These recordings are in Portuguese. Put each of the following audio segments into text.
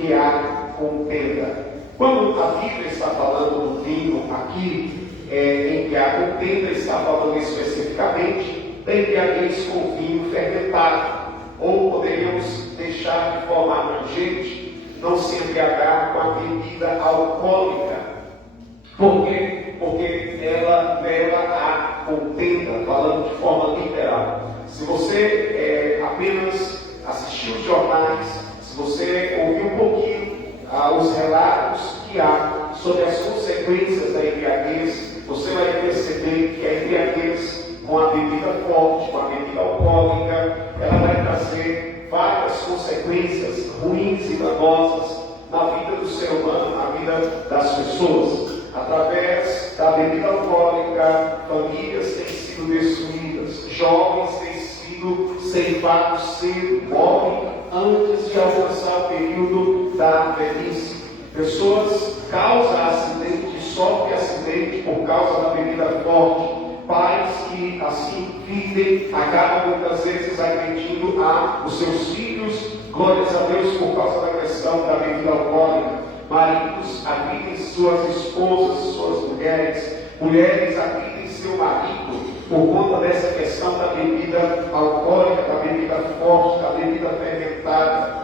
que há contenda. Quando a Bíblia está falando do vinho aqui, em que há contenda, está falando especificamente da embriaguez com vinho fermentado. Ou poderíamos deixar de forma abrangente, não se embriagar com a bebida alcoólica. Por quê? Porque ela leva à contenda, falando de forma literal. Se você apenas assistiu os jornais, se você ouviu um pouquinho os relatos que há sobre as consequências da embriaguez, você vai perceber que a embriaguez com a bebida forte, com a bebida alcoólica, ela vai trazer várias consequências ruins e danosas na vida do ser humano, na vida das pessoas. Através da bebida alcoólica, famílias têm sido destruídas, jovens têm sido ceifados cedo, morrem antes de alcançar o período da velhice. Pessoas causam acidente, sofrem acidente por causa da bebida forte. Pais que assim vivem, acabam muitas vezes agredindo os seus filhos, glórias a Deus, por causa da questão da bebida alcoólica. Maridos agridem suas esposas, suas mulheres, mulheres agridem seu marido, por conta dessa questão da bebida alcoólica, da bebida forte, da bebida fermentada.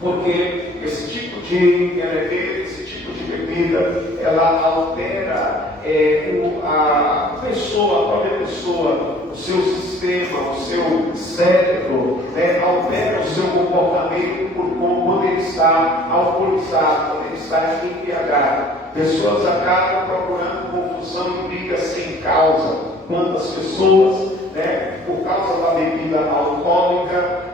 Porque esse tipo de bebida, esse tipo de bebida, ela altera a própria pessoa, o seu sistema, o seu cérebro, altera o seu comportamento quando ele está alcoolizado, quando ele está embriagado. Pessoas acabam procurando confusão e brigas sem causa. Quantas pessoas, por causa da bebida alcoólica,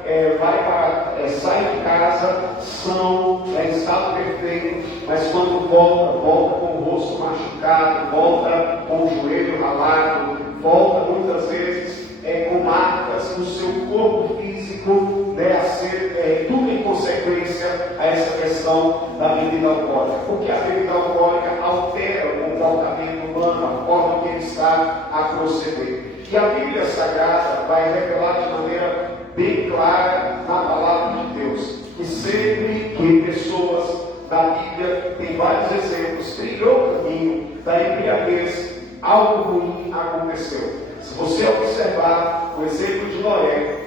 sai de casa, são em estado perfeito, mas quando volta com o rosto machucado, volta com o joelho ralado, volta muitas vezes com marcas no seu corpo físico, a ser tudo em consequência a essa questão da bebida alcoólica. Porque a bebida alcoólica altera o comportamento humano, a forma que ele está a proceder. E a Bíblia Sagrada vai revelar de maneira bem clara na palavra de Deus que sempre que pessoas da Bíblia, tem vários exemplos, trilhou o caminho da embriaguez, algo ruim aconteceu. Se você observar o exemplo de Noé,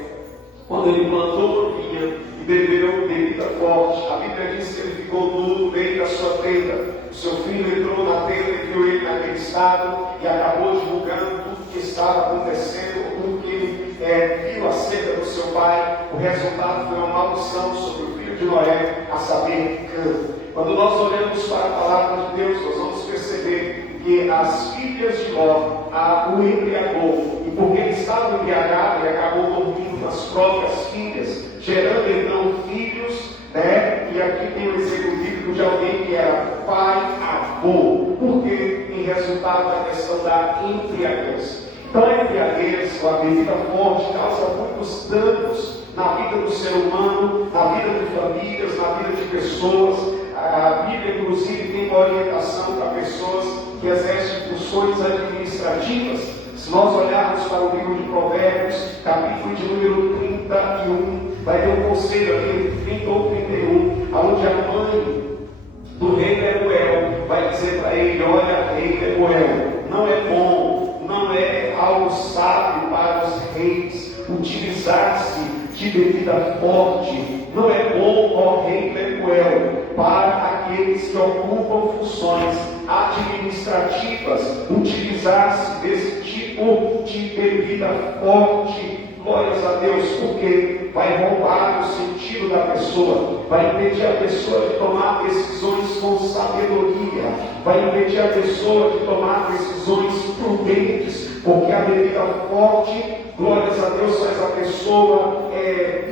quando ele plantou vinha e bebeu bebida forte, a Bíblia diz que ele ficou nu no meio da sua tenda. O seu filho entrou na tenda e viu ele naquele estado e acabou divulgando tudo que estava acontecendo, tudo que ele viu acerca do seu pai. O resultado foi uma maldição sobre o filho de Noé, a saber, Cã. Quando nós olhamos para a palavra de Deus, nós vamos perceber que as filhas de Ló o embriagou, e porque ele estava embriagado, ele acabou dormindo nas próprias filhas, gerando então filhos, e aqui tem um exemplo bíblico de alguém que era pai, avô, porque em resultado da questão da embriaguez. Então a embriaguez, a bebida forte, causa muitos danos na vida do ser humano, na vida de famílias, na vida de pessoas. A Bíblia, inclusive, tem uma orientação para pessoas que exercem funções administrativas. Se nós olharmos para o livro de Provérbios, capítulo de número 31, vai ter um conselho aqui, 30 ou 31, onde a mãe do rei Lemuel vai dizer para ele: olha, rei Lemuel, não é bom, não é algo sábio para os reis utilizar-se de bebida forte. Não é bom, ó rei Lemuel, para aqueles que ocupam funções administrativas, utilizar-se desse tipo de bebida forte. Glórias a Deus, porque vai roubar o sentido da pessoa, vai impedir a pessoa de tomar decisões com sabedoria, vai impedir a pessoa de tomar decisões prudentes, porque a bebida forte, glórias a Deus, faz a pessoa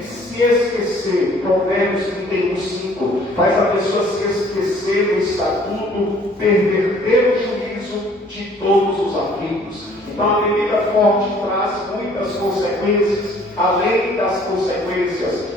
se esquecer. Provérbios 31:5 faz a pessoa se esquecer do estatuto, perverter o juízo de todos os aflitos. Então a bebida forte traz muitas consequências, além das consequências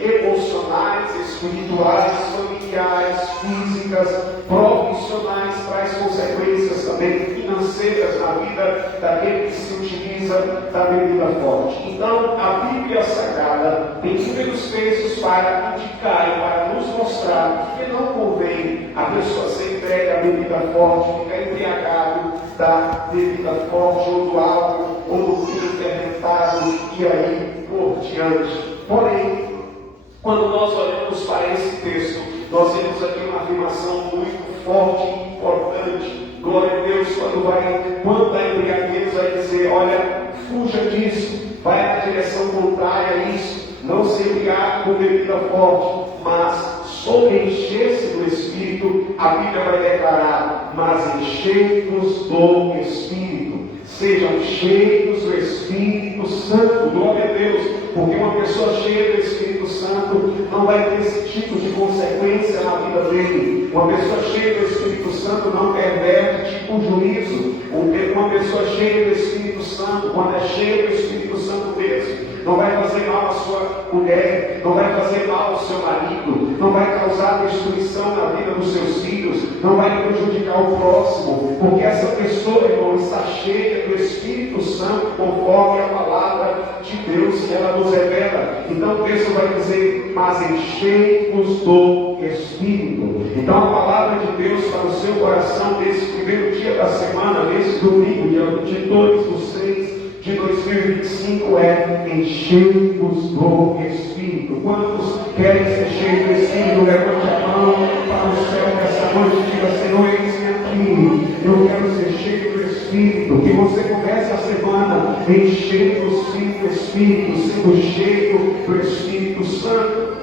emocionais, espirituais, familiares, físicas, profissionais, traz consequências também financeiras na vida daquele que se utiliza da bebida forte. Então a Bíblia Sagrada tem inúmeros textos para indicar e para nos mostrar que não convém a pessoa ser entregue à bebida forte, ficar embriagado da bebida forte, ou do álcool, ou do vinho fermentado, e aí por diante. Porém, quando nós olhamos para esse texto, nós vemos aqui uma afirmação muito forte e importante. Glória a Deus, quando a embriaguez vai dizer, olha, fuja disso, vai na direção contrária a isso, não se embriague com bebida forte, mas sobre encher-se do Espírito, a Bíblia vai declarar, mas enchei-vos do Espírito, sejam cheios do Espírito Santo, glória a Deus, porque uma pessoa cheia do Espírito Santo não vai ter esse tipo de consequência na vida dele. Uma pessoa cheia do Espírito Santo não perverte tipo juízo. Uma pessoa cheia do Espírito Santo, quando é cheia do Espírito Santo mesmo, não vai fazer mal à sua mulher, não vai fazer mal ao seu marido, não vai causar destruição na vida dos seus filhos, não vai prejudicar o próximo, porque essa pessoa, irmão, está cheia do Espírito Santo, conforme a palavra de Deus que ela nos revela. Então o texto vai dizer, mas enchei-vos do Espírito. Então a palavra de Deus para o seu coração nesse primeiro dia da semana, nesse domingo, dia 22/6 de 2025, é enchei-vos do Espírito. Quantos querem ser cheios do Espírito? Levante a mão para o céu nessa noite e diga, Senhor, eis-me aqui, eu quero ser cheio do Espírito. Que você comece a semana enchendo-se do Espírito, sendo cheio do Espírito Santo.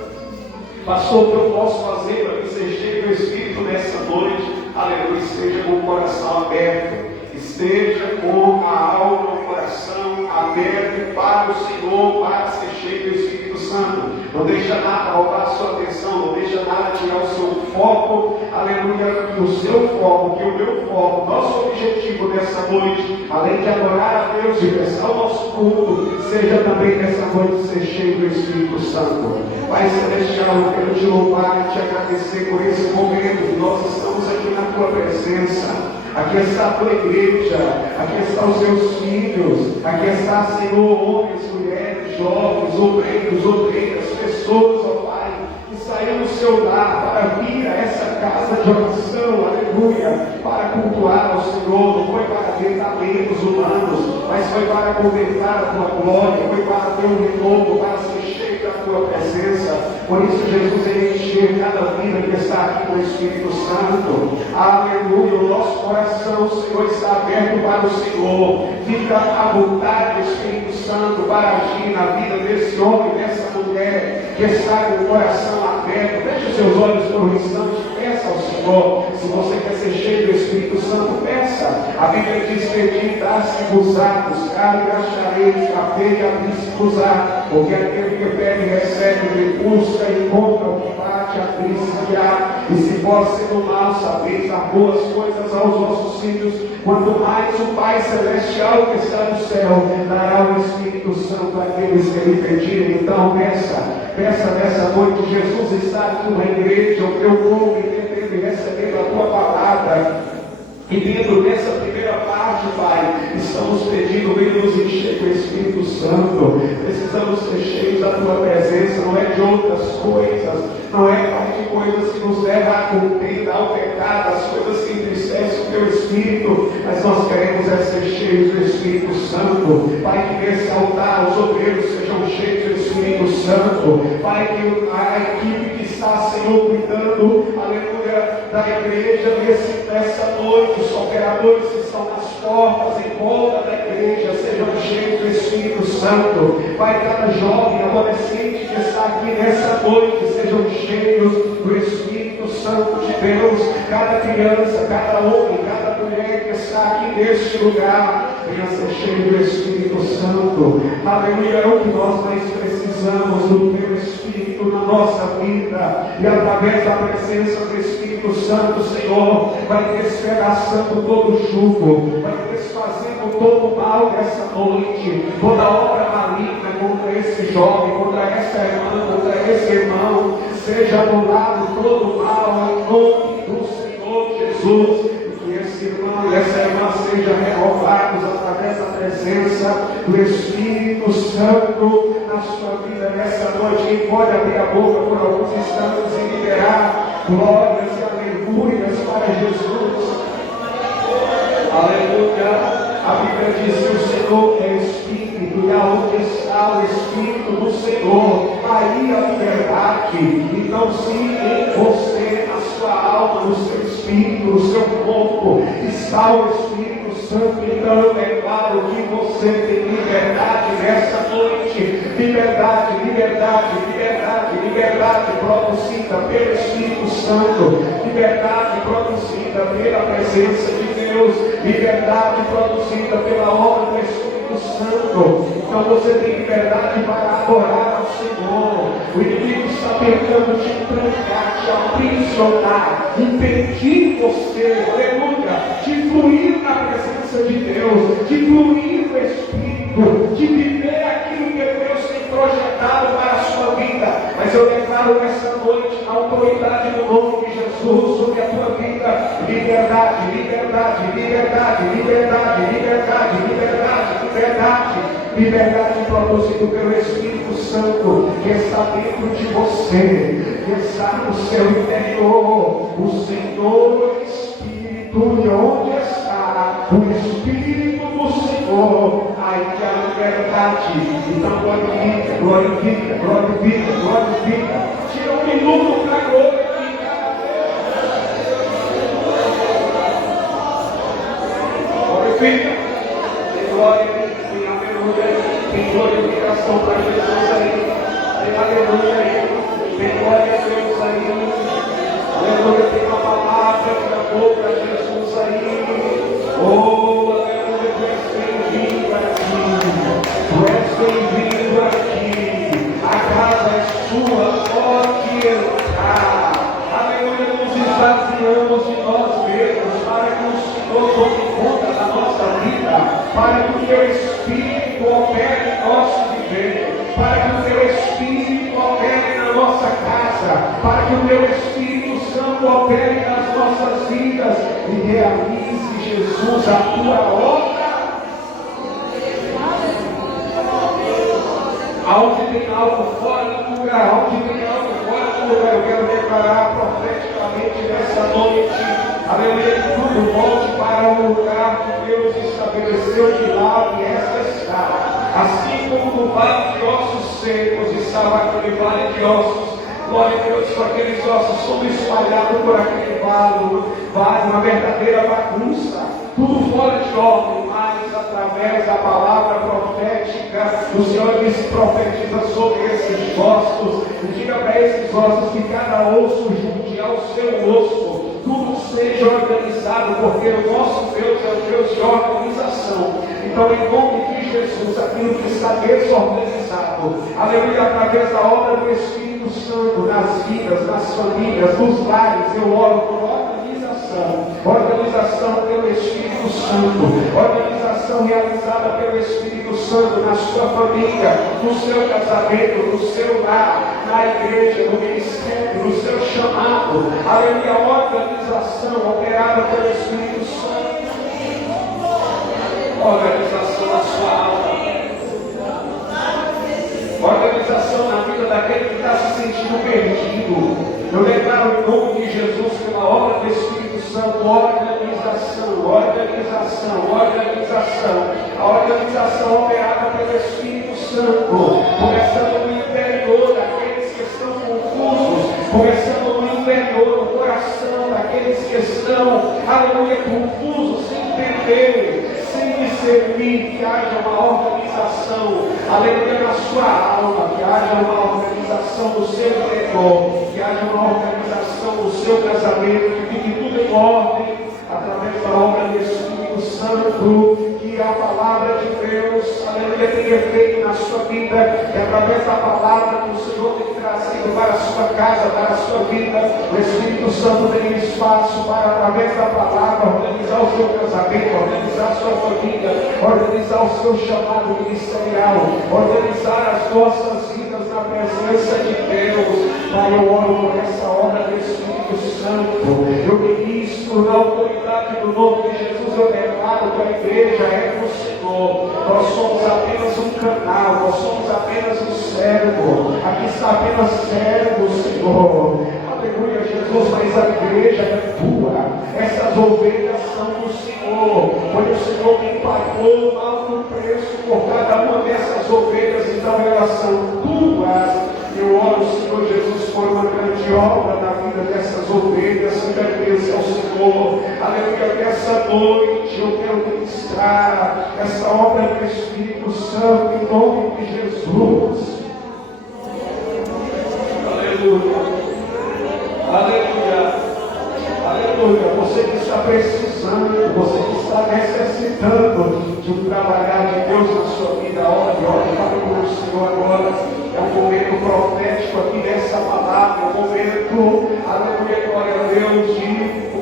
Pastor, o que eu posso fazer para ser cheio do Espírito nessa noite? Aleluia, esteja com o coração aberto, esteja com a alma, o coração aberto para o Senhor, para ser cheio do Espírito Santo. Não deixa nada roubar a sua atenção, não deixa nada tirar o seu foco, aleluia, o seu foco, que o meu foco, nosso objetivo nessa noite, além de adorar a Deus e prestar o nosso culto, seja também nessa noite ser cheio do Espírito Santo. Pai Celestial, eu quero te louvar e te agradecer por esse momento. Nós estamos aqui na tua presença. Aqui está a tua igreja, aqui estão os seus filhos, aqui está, Senhor, homens, mulheres, jovens, obreiros, obreiras, pessoas, ó Pai, que saíram do seu lar para vir a essa casa de oração, aleluia, para cultuar ao Senhor. Não foi para ver talentos humanos, mas foi para contemplar a tua glória, foi para ter um renovo, para ser cheio da tua presença. Por isso, Jesus, ele encher cada vida que está aqui com o Espírito Santo. Aleluia, o nosso coração, Senhor, está aberto para o Senhor. Fica à vontade do Espírito Santo para agir na vida desse homem, dessa mulher que está com o coração aberto. Feche os seus olhos por um instante, peça ao Senhor. Se você quer ser cheio do Espírito Santo, peça. A Bíblia diz: pedir, dar-se-vos-á, buscar e achareis, bater e abrir-se-vos-á. Porque aquele que pede recebe, ele busca e encontra, o que bate, abrir-se-á. E se vós, sendo mal, sabeis dar boas coisas aos vossos filhos, quanto mais o Pai Celestial que está no céu dará o Espírito Santo àqueles que lhe pedirem. Então peça nessa noite. Jesus está aqui na igreja, o teu povo entendendo e recebendo a tua palavra. E dentro dessa primeira parte, Pai, estamos pedindo, vem nos encher com o Espírito Santo. Precisamos ser cheios da tua presença, não é de outras coisas, não é, Pai, de coisas que nos levam a contenda, ao pecado, as coisas que entristecem o teu Espírito, mas nós queremos ser cheios do Espírito Santo. Pai, que nesse altar os obreiros sejam cheios do Espírito Santo. Pai, que a equipe que está, Senhor, cuidando, aleluia, da igreja nessa noite, os operadores que estão nas portas, em volta da igreja, sejam cheios do Espírito Santo. Pai, cada jovem, adolescente que está aqui nessa noite, sejam cheios do Espírito Santo de Deus. Cada criança, cada homem, cada mulher que está aqui neste lugar, venha ser cheio do Espírito Santo. Aleluia, é o que nós mais precisamos do teu Espírito na nossa vida. E através da presença do Espírito Santo, Senhor, vai despedaçando todo o jugo, vai desfazendo todo o mal dessa noite, toda obra maligna contra esse jovem, contra essa irmã, contra esse irmão, seja anulado todo o mal em nome do Senhor Jesus. Que esse irmão e essa irmã sejam renovados através da presença do Espírito Santo na sua vida nessa noite. Quem pode abrir a boca por alguns instantes e liberar Glórias e aleluias para Jesus. Aleluia. A Bíblia diz que o Senhor é Espírito, e aonde está o Espírito do Senhor, aí a liberdade. Então, se em você, na sua alma, no seu espírito, no seu corpo, está o Espírito Santo, então eu declaro que você tem liberdade nessa noite. Liberdade, liberdade, liberdade, liberdade produzida pelo Espírito Santo, liberdade produzida pela presença de Deus, liberdade produzida pela obra do Espírito Santo. Então você tem liberdade para adorar ao Senhor. O inimigo está tentando te trancar, te aprisionar, impedir você, aleluia, de fluir na presença de Deus, de fluir no Espírito, de viver aquilo que Deus tem projetado para a sua vida. Mas eu declaro nessa noite, na autoridade do nome de Jesus, sobre a tua vida, liberdade, liberdade, liberdade, liberdade, liberdade, liberdade, liberdade, liberdade produzida pelo Espírito Santo, que está dentro de você, que está no seu interior. O Senhor Espírito, e onde está o Espírito do Senhor, aí que há liberdade. Então glorifica, glorifica, glorifica, glorifica. Tira um minuto para glorificar. Glorifica. Tem glória, tem aleluia, tem glorificação para Jesus aí. Tem aleluia aí. Tem glória a Deus aí. Aleluia, tem uma palavra que acabou para Jesus aí. Oh, aleluia, tu és bem-vindo aqui. Tu és bem-vindo aqui. A casa é sua, pode entrar. Aleluia, nos esvaziamos de nós mesmos para que o Senhor tome conta da nossa vida, para que o teu Espírito opere em nosso viver, para que o teu Espírito opere na nossa casa, para que o teu Espírito Santo opere nas nossas vidas e realize, Jesus, a tua obra. Aonde tem algo fora do lugar, aonde tem algo fora do lugar, eu quero declarar profeticamente nessa noite, aleluia, que tudo volte para o lugar que Deus estabeleceu de lá e esta está. Assim como no vale de ossos secos estava aquele vale de ossos, glória a Deus, com aqueles ossos todos espalhados por aquele vale, uma verdadeira bagunça, tudo fora de ordem, mas através da palavra profética, o Senhor lhes profetiza sobre esses ossos, e diga para esses ossos que cada osso junte ao seu osso, tudo seja organizado, porque o nosso Deus é o Deus de organização. Então, em nome de Jesus, aquilo que está desorganizado, aleluia, através da obra do Espírito Santo, nas vidas, nas famílias, nos lares, eu oro por organização pelo Espírito Santo, organização realizada pelo Espírito Santo na sua família, no seu casamento, no seu lar, na igreja, no ministério, no seu chamado, aleluia, organização operada pelo Espírito Santo, organização na sua alma, organização na vida daquele que está se sentindo perdido. Eu declaro em nome de Jesus, pela obra do Espírito Santo, organização, organização, organização. A organização operada pelo Espírito Santo, começando no interior daqueles que estão confusos, começando no interior, no coração daqueles que estão, aleluia, confusos, sem entender, sem discernir, que haja uma organização, aleluia, na sua alma, que haja uma organização do seu interior, que haja uma organização do seu casamento, que fique tudo em ordem, através da obra do Espírito Santo, que a palavra de Deus, aleluia, tem efeito na sua vida, e através da palavra que o Senhor tem trazido para a sua casa, para a sua vida, o Espírito Santo tem espaço para, através da palavra, organizar o seu casamento, organizar a sua família, organizar o seu chamado ministerial, organizar as nossas vidas na presença de Deus. Pai, eu oro por essa obra do Espírito Santo, eu ministro na autoridade do nome de Jesus, eu declaro que a igreja é do Senhor, nós somos apenas um canal, nós somos apenas um servo, aqui está apenas servo, Senhor, aleluia, Jesus vai igreja é tua, essas ovelhas são do Senhor. Foi o Senhor quem pagou um alto preço por cada uma dessas ovelhas, então elas são tuas. Eu oro, Senhor Jesus, por uma grande obra na vida dessas ovelhas que pertencem ao Senhor. Aleluia, nessa noite eu quero ministrar essa obra do Espírito Santo em nome de Jesus. Aleluia, aleluia, aleluia. Você que está precisando, você que está necessitando de um trabalhar de Deus na sua vida, ore, fale com o Senhor agora. É um momento profético aqui nessa palavra, é um momento, aleluia, glória a Deus, de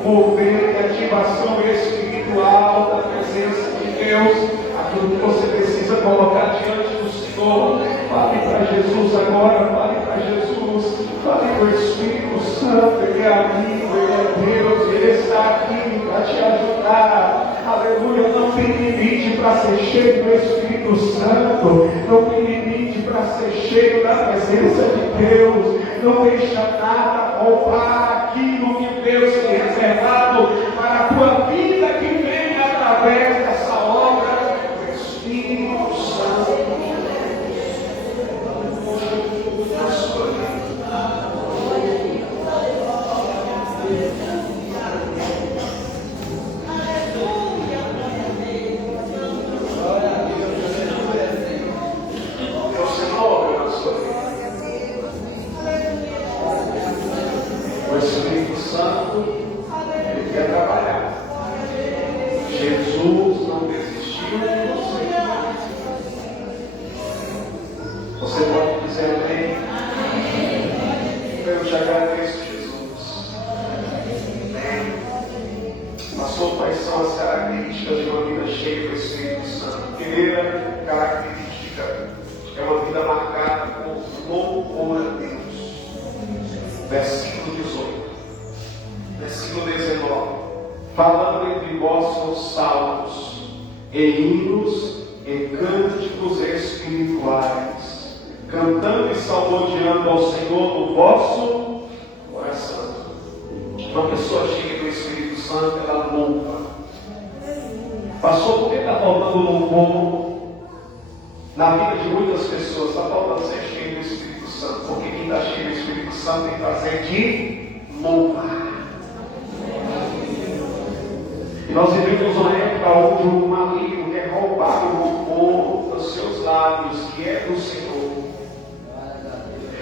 mover de ativação espiritual da presença de Deus. Aquilo que você precisa colocar diante do Senhor. Fale para Jesus agora, fale para Jesus, fale para o Espírito Santo. Ele é amigo, Ele é Deus, Ele está aqui para te ajudar. Aleluia, não tem limite para ser cheio do Espírito Santo, não tem limite para ser cheio da presença de Deus. Não deixa nada roubar aquilo que Deus tem reservado para a tua vida, que vem através dessa obra do Espírito Santo. O Espírito Santo, Ele quer trabalhar. Jesus não desistiu de você. Você pode dizer amém? Eu te agradeço, Jesus. Amém. Pastor, quais são as características de uma vida cheia do Espírito Santo? Primeira característica é uma vida marcada por louvor a Deus. Versículo 18, versículo 19: falando entre vós com salmos, e hinos, e cânticos espirituais, cantando e salmodiando ao Senhor no vosso coração. Uma pessoa cheia do Espírito Santo, ela louva. Pastor, por que está faltando louvor na vida de muitas pessoas? Está faltando ser cheio do Espírito Santo, porque quem está cheio do Espírito Santo tem prazer de louvar. E nós vivemos uma época onde o maligno quer roubar o louvor dos seus lábios, que é do Senhor.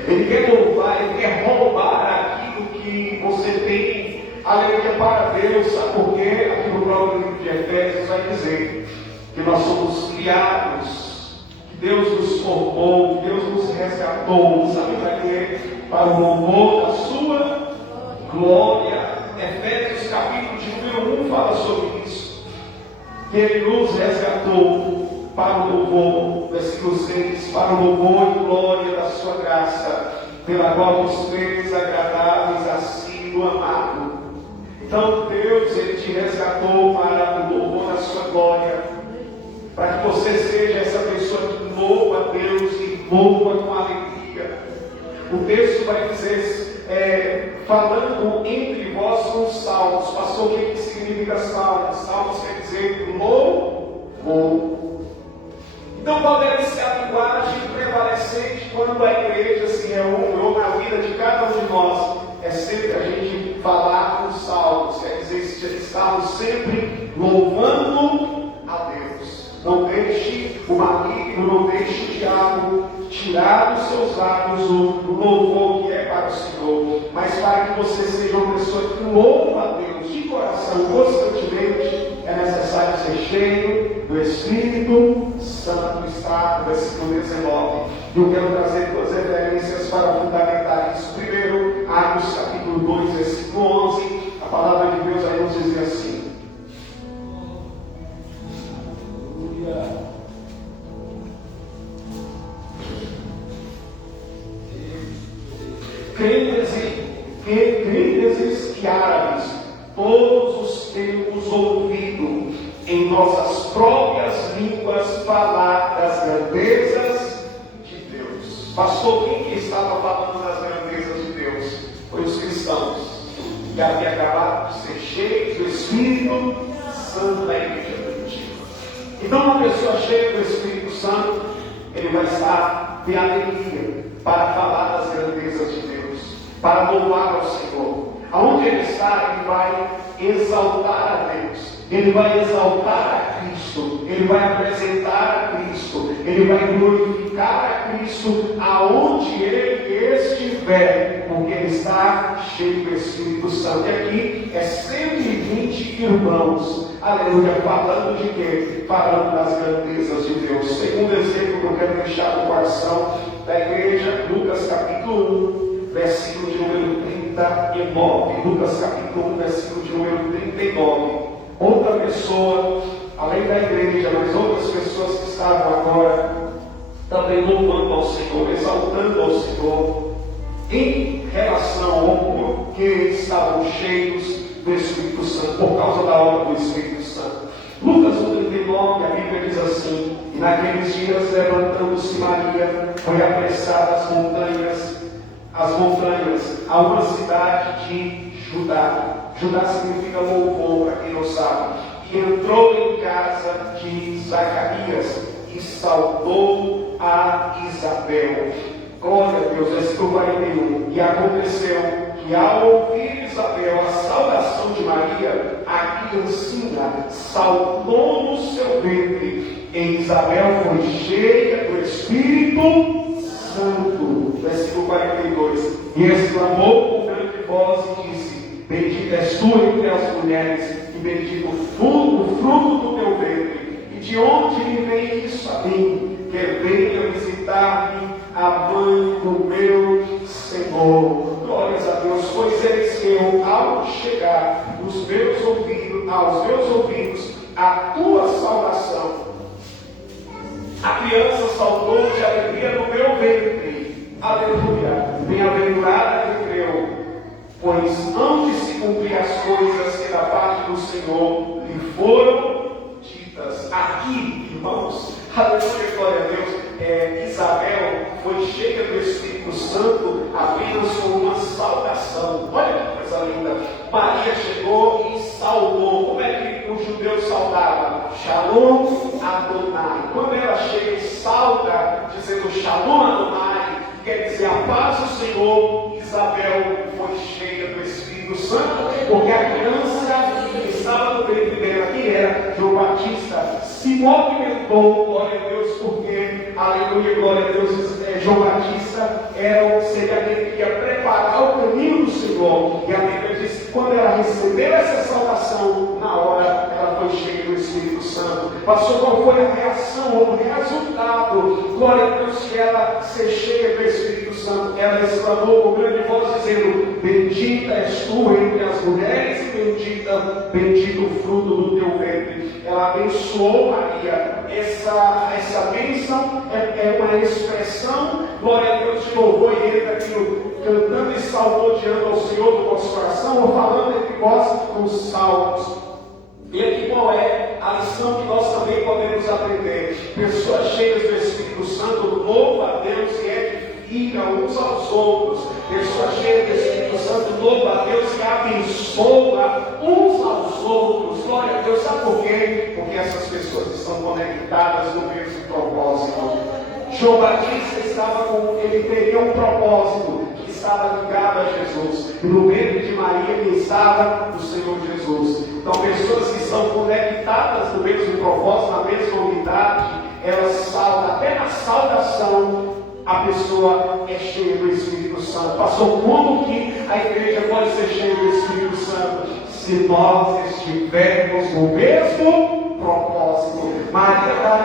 Ele quer louvar, ele quer roubar aquilo que você tem, aleluia, para Deus. Sabe por quê? Aqui no próprio livro de Efésios vai dizer que nós somos criados, que Deus nos formou, que Deus nos resgatou, sabe para quê? Para o louvor da sua glória. Efésios capítulo de número 1 fala sobre isso, que Ele nos resgatou para o louvor, versículo 6, para o louvor e glória da sua graça, pela qual nos fez agradáveis assim no amado. Então Deus, Ele te resgatou para o louvor da sua glória, para que você seja essa pessoa que louva a Deus e louva com alegria. O texto vai dizer, falando entre vós com salmos. Pastor, o que significa salmos? Salmos quer dizer louvor. Então qual deve ser a linguagem prevalecente quando a igreja se reúne, ou na vida de cada um de nós? É sempre a gente falar com salmos, quer dizer, estarmos sempre louvando a Deus. Não deixe o maligno, não deixe o diabo tirar dos seus lábios o louvor que é para o Senhor, mas para que você seja uma pessoa que louva a Deus de coração, constantemente, é necessário ser cheio do Espírito Santo. Está no versículo 19. E eu quero trazer duas referências para fundamentar isso. Primeiro, Atos capítulo 2, versículo 11. A palavra de Deus aí nos diz assim: crentes e árabes, todos os temos ouvido em nossas próprias línguas falar das grandezas de Deus. Pastor, quem que estava falando das grandezas de Deus? Foi os cristãos. que havia acabado de ser cheios do Espírito Santo da igreja primitiva. Então, uma pessoa cheia do Espírito Santo, ele vai estar de alegria para falar das grandezas de Deus, para louvar ao Senhor. Aonde ele está, ele vai exaltar a Deus, ele vai exaltar a Cristo, ele vai apresentar a Cristo, ele vai glorificar a Cristo aonde ele estiver, porque ele está cheio do Espírito Santo. E aqui é 120 irmãos, aleluia, falando de quê? Falando das grandezas de Deus. Segundo exemplo que eu quero deixar no coração da igreja, Lucas capítulo 1, versículo de número 39. Lucas capítulo 1, versículo de número 39. Outra pessoa, além da igreja, mas outras pessoas que estavam agora também louvando ao Senhor, exaltando ao Senhor, em relação ao porque estavam cheios do Espírito Santo, por causa da obra do Espírito Santo. Lucas 1,39, a Bíblia diz assim: e naqueles dias, levantando-se Maria, foi apressada às montanhas, a uma cidade de Judá. Judá significa louvor, para quem não sabe. E entrou em casa de Zacarias e saudou a Isabel. Glória a Deus, versículo 41. E aconteceu que ao ouvir Isabel a saudação de Maria, a criancinha saltou no seu ventre. E Isabel foi cheia do Espírito Santo. Versículo 42. E exclamou com grande voz e disse: bendita és tu entre as mulheres, e bendito o fruto do teu ventre. E de onde me vem isso a mim? Que venha visitar-me a mãe do meu Senhor. Glórias a Deus, pois eis que eu, ao chegar aos meus ouvidos, a tua salvação, a criança saltou de alegria no meu ventre. Aleluia. Bem-aventurada que creu, pois hão de se cumprir as coisas que da parte do Senhor lhe foram ditas. Aqui, irmãos, aleluia, glória a Deus. Isabel foi cheia do Espírito Santo apenas com uma saudação. Olha que coisa linda. Maria chegou e saudou. Como é que os judeus saudavam? Shalom Adonai. Quando ela chega e sauda, dizendo Shalom Adonai, quer dizer a paz do Senhor. Isabel foi cheia do Espírito Santo, porque a criança que estava no ventre dela, que era João Batista, se movimentou, glória a Deus, porque, aleluia, glória a Deus, João Batista seria aquele que ia preparar o caminho do Senhor. E a Bíblia diz que quando ela recebeu essa salvação, na hora ela foi cheia do Espírito Santo. Pastor, qual foi a reação, o resultado? Glória a Deus, que ela ser cheia do Espírito Santo. Ela exclamou com grande voz, dizendo: bendita és tu entre as mulheres, e bendito o fruto do teu ventre. Ela abençoou Maria. Essa bênção é uma expressão, glória a Deus, de louvor, e entra aqui cantando e salmodiando ao Senhor do nosso coração, ou falando entre vós com salmos. E aqui qual é a lição que nós também podemos aprender? Pessoas cheias do Espírito Santo louvam a Deus e edificam uns aos outros. Pessoas cheias do Espírito Santo louvam a Deus e abençoam uns aos outros. Glória a Deus. Sabe por quê? Porque essas pessoas estão conectadas no mesmo propósito. João Batista ele teria um propósito que estava ligado a Jesus. E no ventre de Maria ele estava o Senhor Jesus. Então, pessoas que são conectadas no mesmo propósito, na mesma unidade, elas saudam, até na saudação, a pessoa é cheia do Espírito Santo. Pastor, como que a igreja pode ser cheia do Espírito Santo? Se nós estivermos no mesmo propósito. Maria está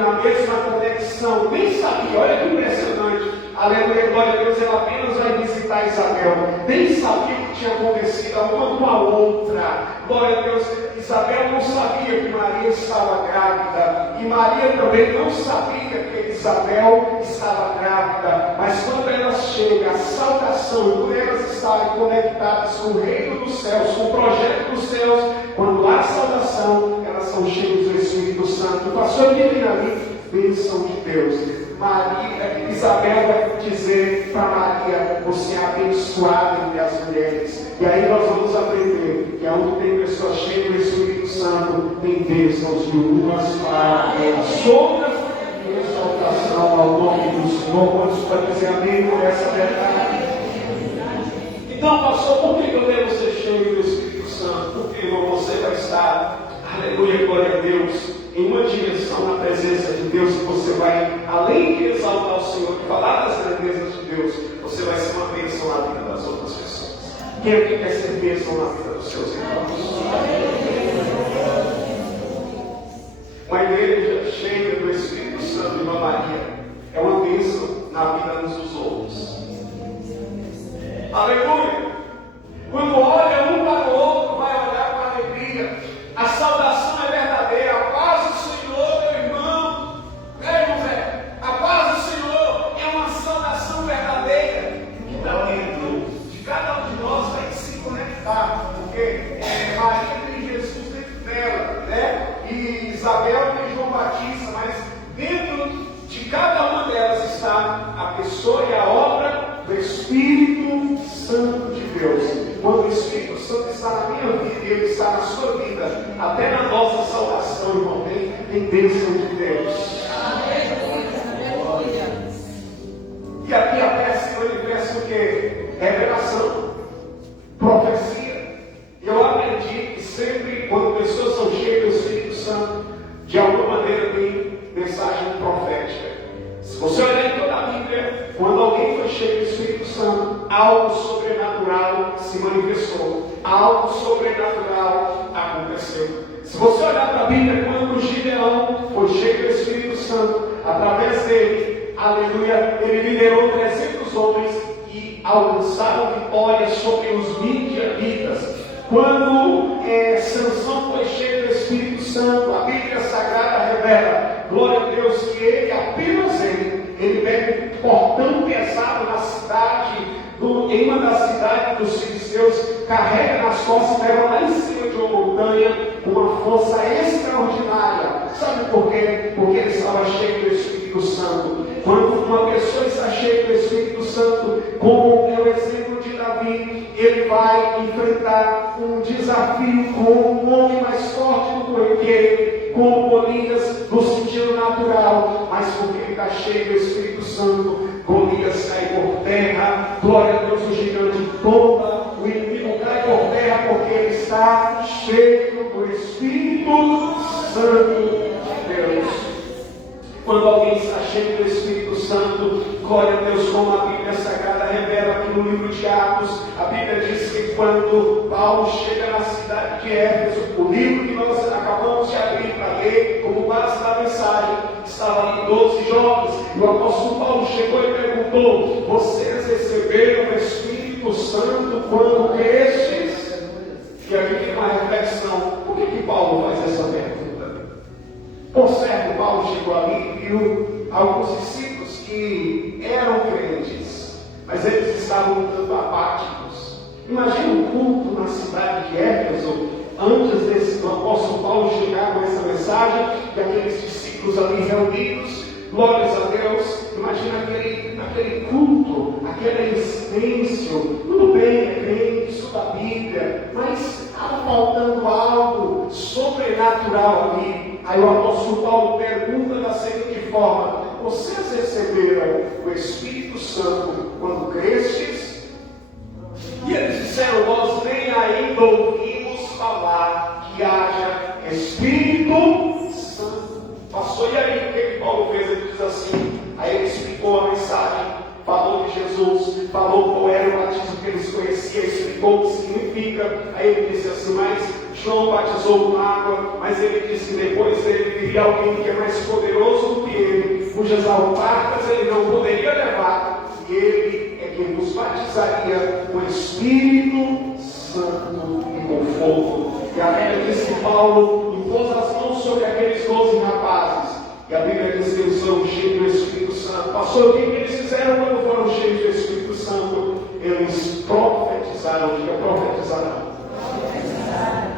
na mesma conexão, nem sabia, olha que impressionante. Aleluia, glória a Deus, ela apenas vai visitar Isabel. Nem sabia o que tinha acontecido uma com a outra. Glória a Deus, Isabel não sabia que Maria estava grávida. E Maria também não sabia que Isabel estava grávida. Mas quando ela chega, a saudação, por elas estarem conectadas com o reino dos céus, com o projeto dos céus, quando há saudação, elas são cheias do Espírito Santo. O pastor Guilherme ali, bênção de Deus. Isabel vai dizer para Maria: você é abençoada entre as mulheres. E aí nós vamos aprender que aonde tem pessoas cheias do Espírito Santo, tem bênçãos de umas para as outras, e exaltação ao nome do Senhor. Quantos para dizer amém por essa verdade? Então, pastor, por que eu devo ser cheio do Espírito Santo? Porque, irmão, você vai estar, aleluia, glória a Deus, em uma direção na presença de Deus, que você vai, além de exaltar o Senhor e falar das grandezas de Deus, você vai ser uma bênção na vida das outras pessoas. Quem aqui quer ser bênção na vida dos seus irmãos? Uma igreja cheia do Espírito Santo, irmã Maria, é uma bênção na vida uns dos outros. Aleluia! Quando olha um para o outro, vai olhar com alegria. A saudação é verdadeira. A paz do Senhor, meu irmão. A paz do Senhor é uma saudação verdadeira que está dentro de cada um de nós, vai se conectar. Porque Maria tem Jesus dentro dela, né? E Isabel tem João Batista, mas dentro de cada uma delas está a pessoa e a obra do Espírito Santo de Deus. Quando o Espírito Santo está na minha vida e Ele está na sua vida, até na nossa salvação, irmão, tem bênção de Deus. E aqui aparece no universo o que? Revelação, profecia. E eu aprendi que sempre, quando pessoas são cheias do Espírito Santo, de alguma maneira tem mensagem profética. Se você olhar em toda a Bíblia, quando alguém foi cheio do Espírito Santo, algo sobrenatural se manifestou, algo sobrenatural aconteceu. Se você olhar para a Bíblia, quando Gideão foi cheio do Espírito Santo, através dele, aleluia, ele liderou 300 homens e alcançaram vitória sobre os midianitas. Quando Sansão foi cheio do Espírito Santo, a Bíblia Sagrada revela, glória a Deus, que ele, apenas ele pega um portão pesado na cidade, em uma das cidades dos filisteus, carrega nas costas e leva lá em cima de uma montanha, com uma força extraordinária. Sabe por quê? Porque ele estava cheio do Espírito Santo. Quando uma pessoa está cheia do Espírito Santo, como é o exemplo de Davi, ele vai enfrentar um desafio com um homem mais forte do que ele, com Golias no sentido natural, mas porque ele está cheio do Espírito Santo, Golias cai por terra, glória a Deus, o gigante tomba, o inimigo cai por terra porque ele está cheio do Espírito Santo de Deus. Quando alguém está cheio do Espírito Santo, glória a Deus, como a Bíblia Sagrada revela aqui no livro de Atos, a Bíblia diz que quando Paulo chega na cidade de Éfeso, o livro que nós acabamos de abrir para ler, como base da mensagem, estava ali 12 jovens, e o apóstolo Paulo chegou e perguntou: vocês receberam o Espírito Santo quando cresces? E aqui tem uma reflexão: por que Paulo faz essa pergunta? Por certo, Paulo chegou ali e viu alguns discípulos que eram crentes, mas eles estavam um tanto apáticos. Imagina um culto na cidade de Éfeso, antes do apóstolo Paulo chegar com essa mensagem, e aqueles discípulos ali reunidos, glórias a Deus. Imagina aquele culto, aquele silêncio. Tudo bem, é crente, estuda a Bíblia, mas estava faltando algo sobrenatural ali. Aí o apóstolo Paulo pergunta da seguinte forma: vocês receberam o Espírito Santo quando crestes? E eles disseram: nós nem ainda ouvimos falar que haja Espírito Santo. Passou, e aí o que Paulo fez? Ele diz assim, aí ele explicou a mensagem, falou de Jesus, falou qual era o batismo que eles conheciam, explicou o que significa. Aí ele disse assim: mas João batizou com água, mas ele disse que depois dele viria alguém que é mais poderoso do que ele, cujas alparcas ele não poderia levar, e ele é quem nos batizaria com o Espírito Santo e com fogo. E a Bíblia diz que Paulo impôs as mãos sobre aqueles 12 rapazes, e a Bíblia diz que eles foram cheios do Espírito Santo. Pastor, o que eles fizeram quando foram cheios do Espírito Santo? Eles profetizaram. Diga: profetizaram.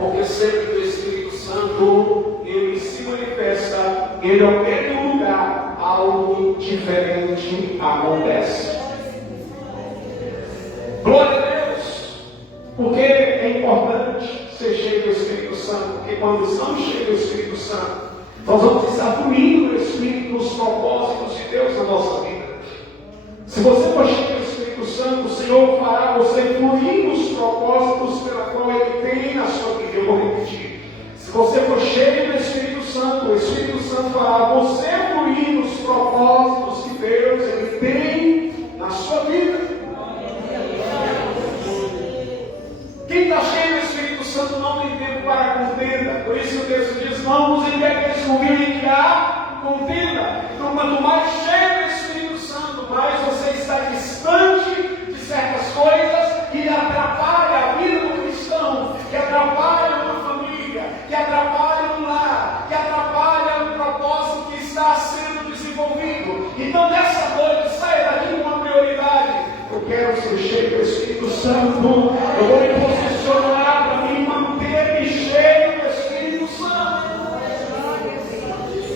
Porque sempre que o Espírito Santo ele se manifesta, ele opera em um lugar, algo diferente acontece. Glória a Deus! Porque importante ser cheio do Espírito Santo, porque quando estamos cheios do Espírito Santo, nós vamos estar fluindo no Espírito, nos propósitos de Deus na nossa vida. Se você for cheio do Espírito Santo, o Senhor fará você fluir nos propósitos pela qual Ele tem na sua vida. Eu vou repetir. Se você for cheio do Espírito Santo, o Espírito Santo fará você fluir nos propósitos que Deus Ele tem na sua vida. Quem está cheio do Espírito Santo não tem tempo para contenda. Por isso o texto diz: não vos enganeis com vinho em que há contenda. Então, quanto mais cheio do Espírito Santo, mais você está distante de certas coisas que atrapalham a vida do cristão, que atrapalham uma família, que atrapalham um lar, que atrapalham o propósito que está sendo desenvolvido. Então, nessa noite, saia daqui com uma prioridade. Eu quero ser cheio do Espírito Santo. Eu vou me posicionar para me manter cheio do Espírito Santo.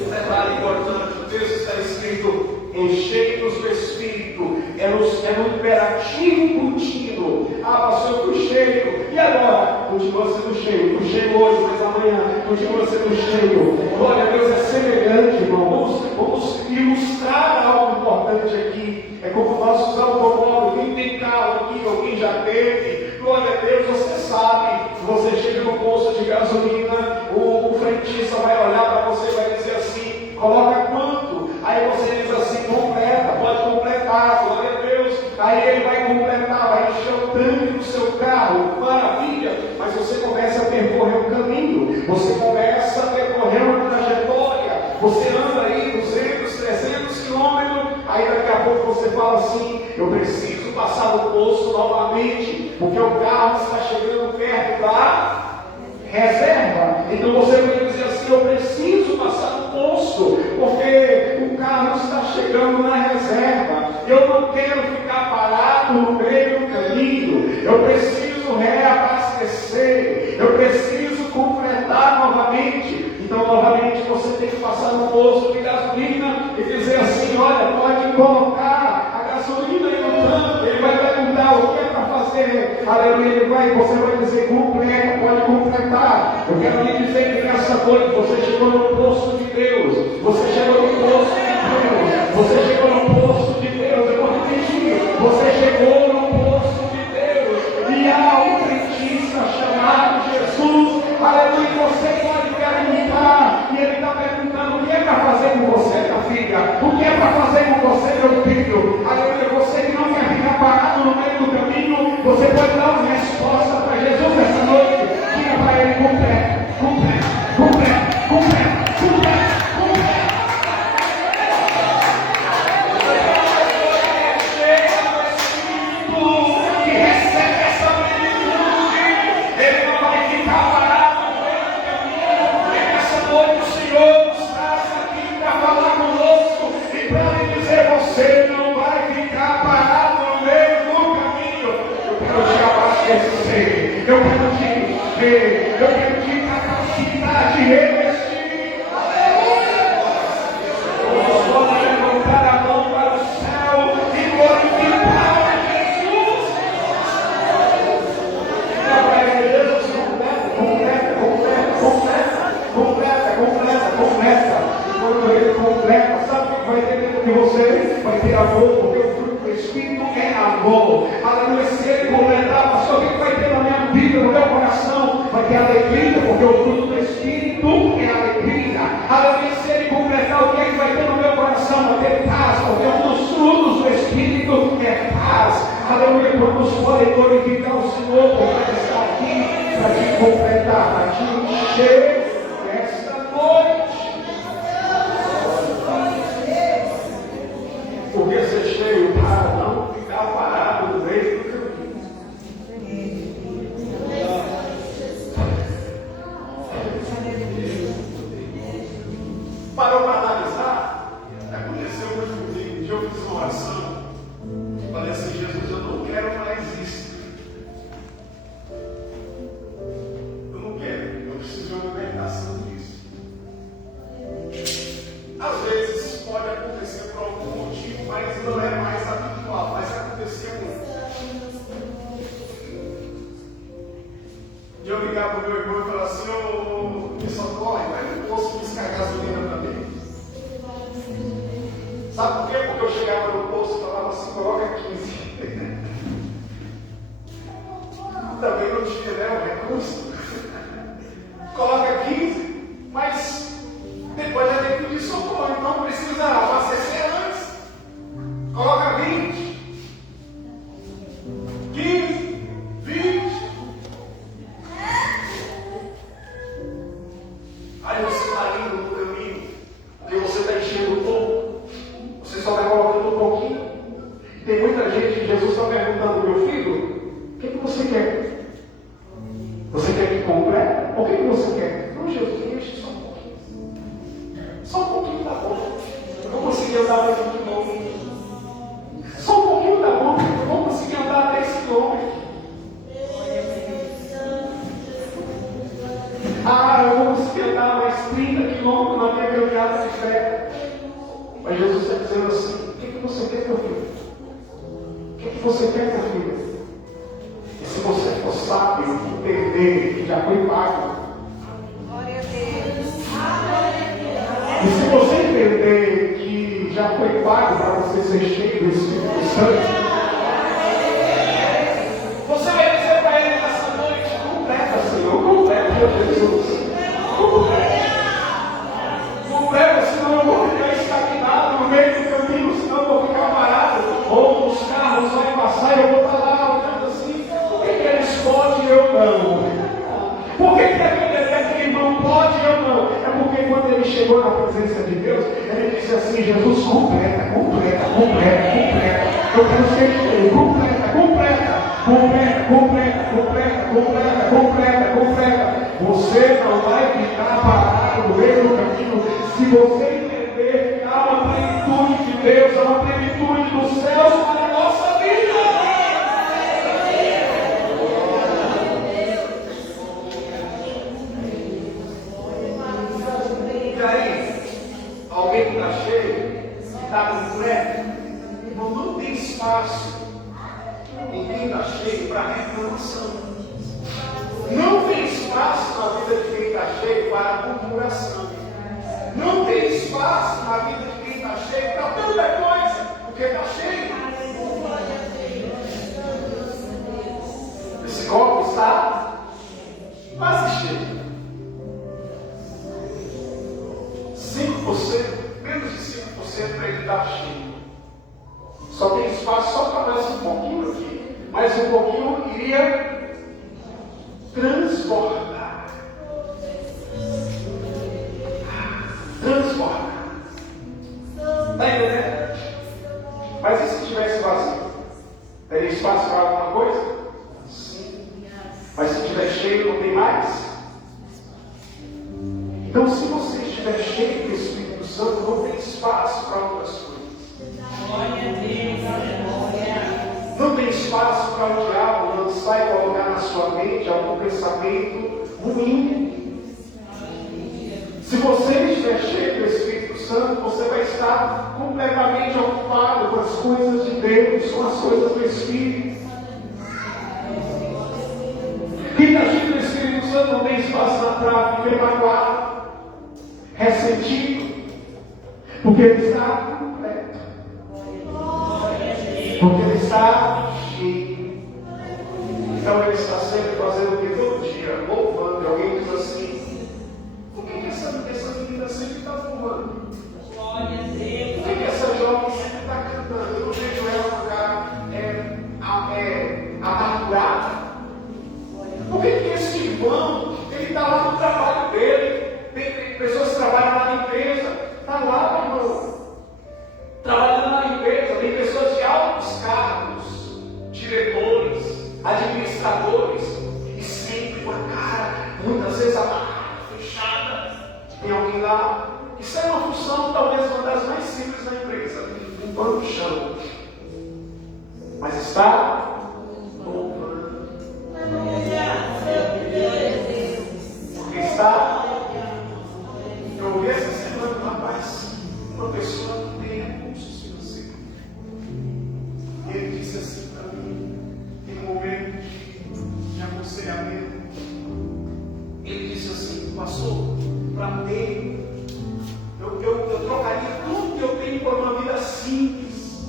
Detalhe importante: o texto está escrito enchei-nos do Espírito. É no imperativo contínuo. Ah, pastor, eu fui cheio. E agora? Continua sendo cheio. Fui cheio hoje, mas amanhã continua sendo cheio. Glória a Deus, é semelhante, irmão. Vamos ilustrar algo importante aqui. É como nós usamos o automóvel. Quem tem carro aqui, ou quem já teve, glória a Deus, você sabe. Se você chega no posto de gasolina, o frentista vai olhar para você e vai dizer assim: coloca quanto? Aí você diz assim: completa, pode completar, glória a Deus. Aí ele vai completar, vai encher o tanque do seu carro, maravilha. Mas você começa a percorrer um caminho, você começa a percorrer uma trajetória, você anda aí 200, 300 quilômetros, aí daqui a pouco você fala assim: eu preciso passar no posto novamente, porque o carro está chegando perto da reserva. Então você vai dizer assim: eu preciso passar no posto, porque o carro está chegando na reserva. Eu não quero ficar parado no meio do caminho. Eu preciso reabastecer. Eu preciso completar novamente. Então, novamente, você tem que passar no posto de gasolina e dizer assim: olha, pode colocar a gasolina aí no tanque. Ele vai perguntar o que é para fazer. Aleluia, você vai dizer: completa, pode completar. Eu quero lhe dizer que nessa noite você chegou no posto de Deus. Você chegou no posto de Deus. Você chegou no posto de Deus. Eu vou repetir: você chegou no posto de Deus. E há um frentista chamado Jesus. Aleluia, você pode perguntar. E ele está perguntando: o que é para fazer com você, minha filha? O que é para fazer com você, meu filho? Aleluia, você que não quer ficar parado no meio do caminho, você pode dar uma resposta para Jesus nessa noite. Diga para ele: completa, completa, completa, completa, completa, completa. Que recebe essa plenitude, ele não vai ficar parado no meio do caminho. E nessa noite o Senhor nos traz aqui para falar conosco e para lhe dizer: você não vai ficar parado no meio do caminho. Eu quero te abastecer, eu quero te encher, eu quero te capacitar de revestir. Vamos levantar a mão para o céu e glorificar a Jesus. Deus, completa, e quando ele completa, sabe o que vai ter dentro de você? Vai ter amor, porque o fruto do Espírito é amor. Aleluia, se ele completar, pastor, o que vai ter na minha vida, no meu coração? Vai ter alegria, porque o fruto do Espírito é alegria. Aleluia, se ele completar, o que é que vai ter no meu coração? Vai ter paz, porque um dos frutos do Espírito é paz. Aleluia, quando podem glorificar o Senhor, porque está aqui para te completar, para te encher esta noite. Porque ser cheio para não ficar parado no meio do caminho. Parou para analisar? Aconteceu muito comigo. Um dia eu fiz uma oração. Falei assim: Jesus, eu não quero mais isso. de eu ligar para o meu irmão e falar assim: ô, me socorre, vai no posto buscar gasolina para mim. Sabe por quê? Porque eu chegava no posto e falava assim: coloca 15. Também não tinha, né, o recurso. Coloca 15, mas depois já tem que pedir socorro, então precisa abastecer antes. Coloca 20, 15, 20. Aí você está indo no caminho, e você está enchendo um pouco, você só vai colocando um pouquinho. Tem muita gente que Jesus está perguntando: meu filho, o que você quer? Você quer que complete? O que você quer? Não, Jesus, enche só um pouquinho. Só um pouquinho tá bom. Eu vou conseguir andar mais um quilômetro. Só um pouquinho tá bom. Eu vou conseguir andar 10 quilômetros. Eu vou conseguir andar mais 30 quilômetros na minha caminhada de fé. Mas Jesus está dizendo assim: o que você quer, meu filho? O que você quer, meu filho? E se você for sábio, entender que já foi pago. Glória a Deus. E se você entender que já foi pago para você ser cheio do Espírito Santo, você vai dizer para ele nessa noite: completa, Senhor, completa, meu Jesus. Completa, senão eu vou ficar estagnado no meio do caminho, senão eu vou ficar parado. Ou os carros vão passar e eu vou estar lá olhando assim: por que eles podem e eu não? Por que aquele irmão pode e eu não? É porque quando ele chegou na presença de Deus, ele disse assim: Jesus, completa, completa, completa, completa. Eu quero ser cheio, completa, completa, completa, completa, completa, completa, completa, completa. Você não vai ficar parado no meio do caminho se você entender que há uma plenitude de Deus, há uma plenitude dos céus para a nossa vida. E aí, alguém que está cheio, que está completo, não tem espaço em quem está cheio para reclamação. Não tem espaço na vida de quem está cheio para murmuração. Não tem espaço na vida de quem está cheio para tanta coisa, porque está cheio. Esse copo está quase cheio. 5%, menos de 5% para ele estar cheio. Só tem espaço só para mais um pouquinho aqui. Mais um pouquinho iria transbordar. Transbordar. Está entendendo? Mas e se estivesse vazio? Teria espaço para alguma coisa? Sim. Mas se estiver cheio, não tem mais? Então, se você estiver cheio do Espírito Santo, não tem espaço para outras coisas. Não tem espaço para o diabo lançar e colocar na sua mente algum pensamento ruim. Se você estiver cheio do Espírito Santo, você vai estar completamente ocupado com as coisas de Deus, com as coisas do Espírito. Quem está cheio do Espírito Santo não tem espaço na trave, fica magoado, ressentido, porque ele está completo. Porque ele está cheio. Então ele está sempre fazendo o que todo dia, louvando. E alguém diz assim: por que essa menina sempre está louvando? Por que essa jovem sempre está cantando? Eu não vejo ela no lugar amargurada. Por que esse irmão, ele está lá no trabalho dele? Tem pessoas que trabalham na empresa, está lá, meu irmão, trabalhando na empresa. Tem pessoas de altos cargos, diretores, administradores, e sempre com a cara, muitas vezes amarrada, fechada. Tem alguém lá. Isso é uma função, talvez uma das mais simples da empresa, limpando o chão. Mas está louvando. Porque está. Eu ouvi essa semana um rapaz, uma pessoa que tem recursos financeiros. E ele disse assim para mim, em um momento de aconselhamento: Ele disse assim: pastor, para ter, eu trocaria tudo que eu tenho por uma vida simples,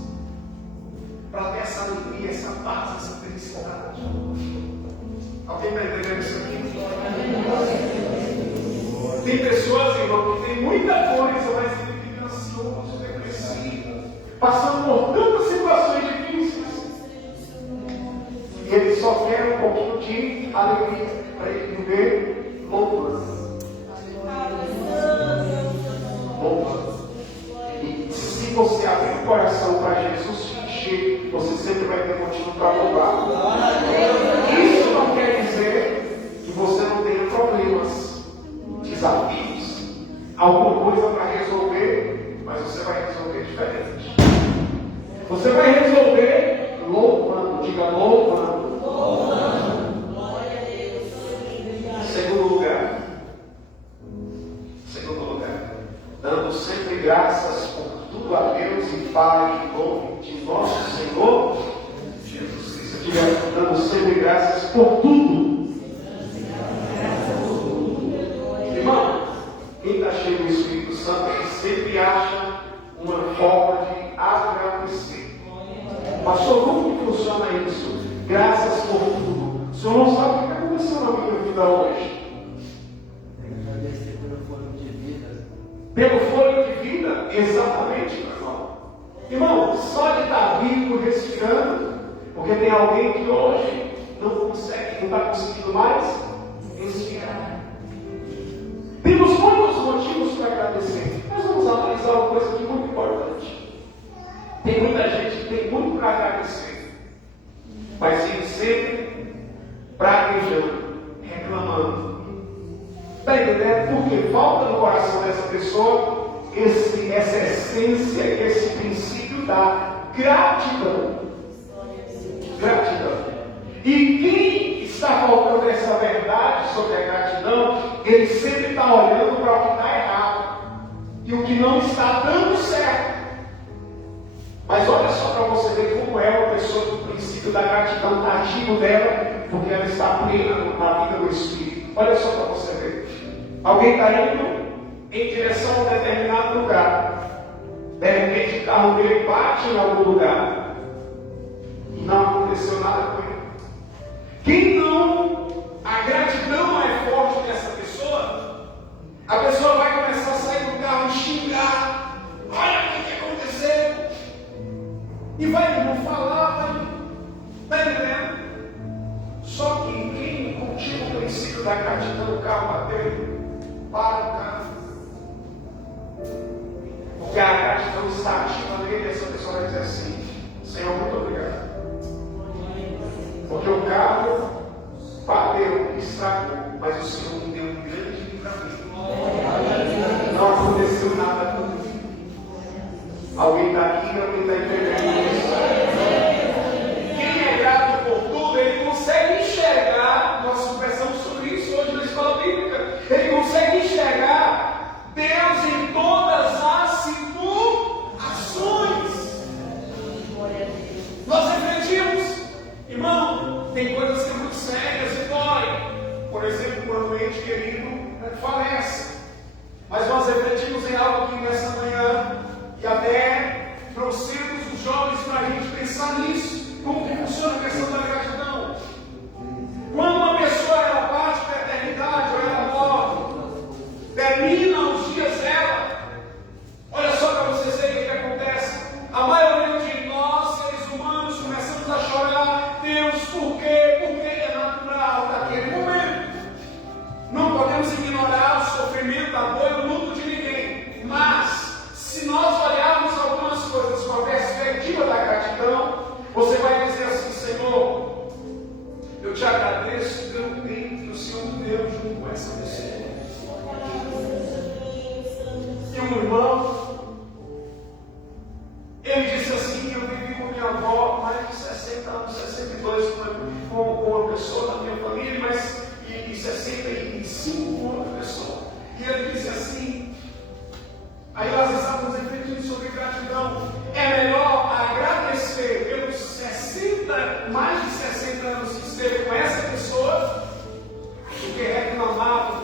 para ter essa alegria, essa paz, essa felicidade. Alguém está entendendo isso aqui? Tem pessoas, irmão, que tem muita coisa, mas ele fica ansioso, depressivo, passando por tantas situações difíceis. E ele só quer um pouquinho de alegria para ele viver louvando. Louvando. E se você abrir o coração para Jesus encher, você sempre vai ter motivo para louvar. Isso não quer dizer que você não tenha problemas, desafios, alguma coisa para resolver, mas você vai resolver diferente. Você vai resolver louvando, diga louvando. Segundo lugar, dando sempre graças por tudo a Deus e Pai em nome de nosso Senhor Jesus Cristo. Diga, dando sempre graças por tudo. Irmão, quem está cheio do Espírito Santo, ele sempre acha uma forma de agradecer. Pastor, como que funciona isso? Graças por tudo. O senhor não sabe o que aconteceu na minha vida hoje. Tem que agradecer pelo fôlego de vida. Pelo fôlego de vida? Exatamente, meu irmão. Irmão, só de estar vivo, respirando, porque tem alguém que hoje não consegue, não está conseguindo mais respirar. Temos muitos motivos para agradecer. Nós vamos analisar uma coisa aqui muito importante. Tem muita gente que tem muito para agradecer, mas vive sempre praguejando, reclamando. Está entendendo? Porque falta no coração dessa pessoa essa essência, esse princípio da gratidão. Gratidão. E quem está faltando essa verdade sobre a gratidão, ele sempre está olhando para o que está errado e o que não está dando certo. Mas olha só para você ver como é uma pessoa que o princípio da gratidão está ativo dela, porque ela está plena na vida do Espírito. Olha só para você ver. Alguém está indo em direção a um determinado lugar. De repente o carro dele bate em algum lugar. E não aconteceu nada com ele. Quem não, a gratidão não é forte dessa pessoa, a pessoa vai começar a sair do carro e xingar. Olha o que aconteceu. E vai não falar, vai. Está entendendo? Só que quem cultiva o princípio da gratidão, o carro bateu, para o carro. Porque a gratidão está ativa nele, essa pessoa vai dizer assim: Senhor, muito obrigado. Porque o carro bateu, estragou, mas o Senhor me deu um grande livramento. Não aconteceu nada comigo. Alguém está aqui, alguém está entendendo isso? Quem é grato por tudo, ele consegue enxergar, nós conversamos sobre isso hoje na escola bíblica, ele consegue enxergar Deus em todas as situações. Nós refletimos, irmão, tem coisas que são muito sérias e doem. Por exemplo, quando um ente querido falece. Mas nós refletimos em algo que nessa manhã, e até trouxemos os jovens para a gente pensar nisso. Como que funciona a questão da gratidão? Quando uma pessoa ela parte para a eternidade, ou ela morre, termina os dias dela, olha só para vocês verem o que acontece. A maioria de nós, seres humanos, começamos a chorar. Deus, por quê? Porque é natural daquele momento. Não podemos ignorar o sofrimento, a dor e o luto de ninguém. Mas, se nós olharmos algumas coisas com a perspectiva da gratidão, você vai dizer assim: Senhor, eu te agradeço pelo tempo que o Senhor me deu junto com essa pessoa. E um irmão, ele disse assim: eu vivi com minha avó mais de 60 anos, 62 com uma pessoa da minha família, mas e 65 com outra pessoa. E ele disse assim, aí nós estávamos refletindo sobre gratidão. É melhor agradecer pelos mais de 60 anos que esteve com essa pessoa, do que reclamar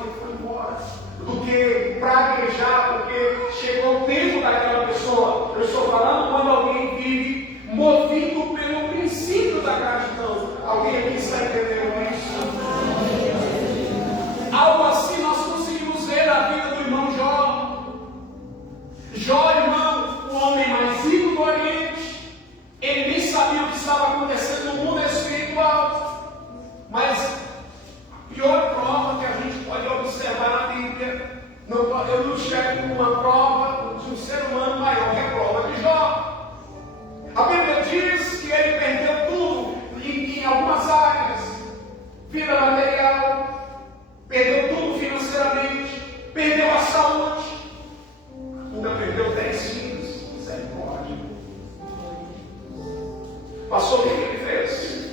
eu nos chego com uma prova de um ser humano maior que a prova de Jó. A Bíblia diz que ele perdeu tudo em algumas áreas. Vida material, perdeu tudo financeiramente, perdeu a saúde, ainda perdeu 10 filhos. Misericórdia. Passou o que ele fez?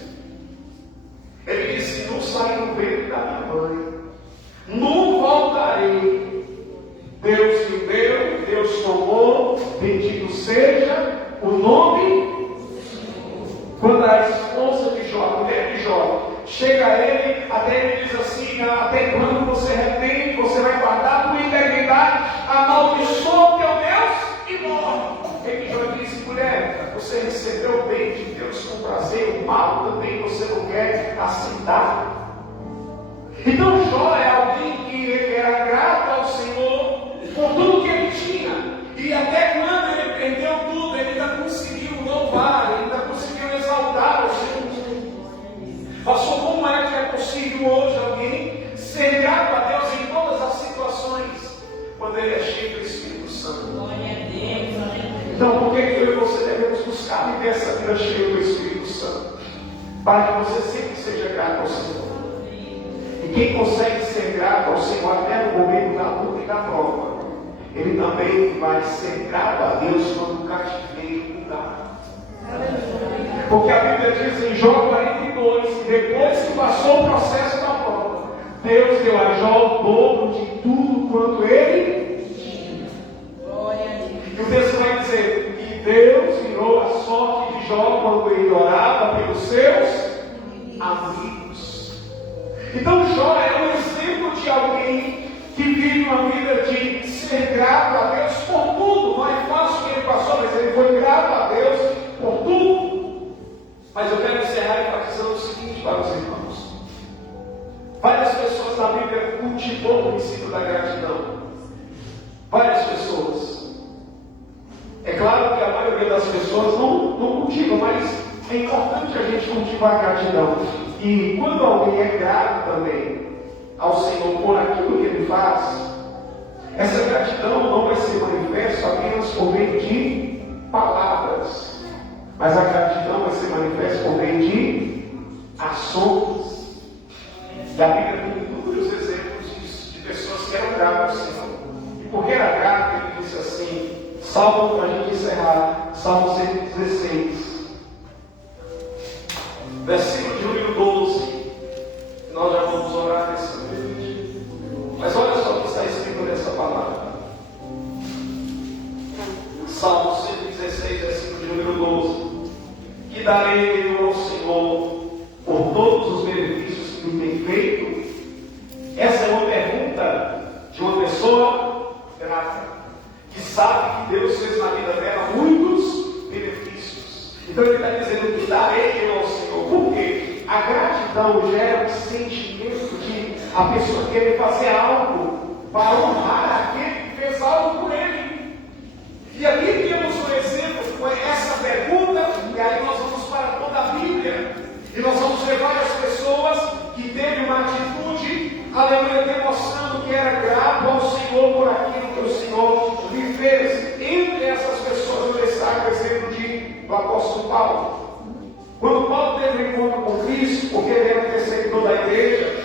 Ele disse: não saí do ventre da minha mãe, não voltarei. Deus me deu, Deus tomou, bendito seja o nome. Quando a esposa de Jó, a mulher de Jó, chega a ele, até ele diz assim: até quando você retém, você vai guardar a tua integridade, amaldiçoa o teu Deus e morre. Ele Jó disse: mulher, você recebeu o bem de Deus com prazer, o mal também você não quer aceitar. Então Jó é alguém que ele era grato ao Senhor por tudo que ele tinha, e até quando ele perdeu tudo, ele ainda conseguiu louvar, ele ainda conseguiu exaltar o Senhor. Pastor, como é que é possível hoje alguém ser grato a Deus em todas as situações, quando ele é cheio do Espírito Santo? Então, por que eu e você devemos buscar viver essa vida cheia do Espírito Santo? Para que você sempre seja grato ao Senhor. E quem consegue ser grato ao Senhor até no momento da luta e da prova, ele também vai ser grato a Deus quando o cativeiro mudar. Porque a Bíblia diz em Jó 42, que depois que passou o processo da prova, Deus deu a Jó o dobro de tudo quanto ele tinha. E o texto vai dizer que Deus virou a sorte de Jó quando ele orava pelos seus amigos. Então Jó é um exemplo de alguém que vive uma vida de ser grato a Deus por tudo. Não é fácil o que ele passou, mas ele foi grato a Deus por tudo. Mas eu quero encerrar enfatizando o seguinte para os irmãos: várias pessoas na Bíblia cultivou o princípio da gratidão. Várias pessoas. É claro que a maioria das pessoas não cultiva, mas é importante a gente cultivar a gratidão. E quando alguém é grato também ao Senhor por aquilo que Ele faz, essa gratidão não vai ser manifesta apenas por meio de palavras, mas a gratidão vai ser manifesta por meio de ações. E a Bíblia tem inúmeros exemplos disso, de pessoas que eram gratas ao Senhor. E porque era grato, ele disse assim, Salmo, para a gente encerrar, Salmo 116, versículo de número 12. Nós já vamos orar nessa noite. Mas olha só o que está escrito nessa palavra. Salmo 116, versículo de número 12. Que darei eu ao Senhor por todos os benefícios que me tem feito? Essa é uma pergunta de uma pessoa grata, que sabe que Deus fez na vida dela muitos benefícios. Então ele está dizendo que darei eu ao Senhor. Por quê? A gratidão gera um sentimento de a pessoa querer fazer algo para honrar aquele que fez algo por ele. E aqui temos um exemplo com essa pergunta, e aí nós vamos para toda a Bíblia, e nós vamos ver várias pessoas que teve uma atitude, aleluia, demonstrando que era grato ao Senhor por aquilo que o Senhor lhe fez. Entre essas pessoas eu destaco o exemplo do apóstolo Paulo. Quando Paulo teve um encontro com Cristo, porque ele era perseguidor da igreja,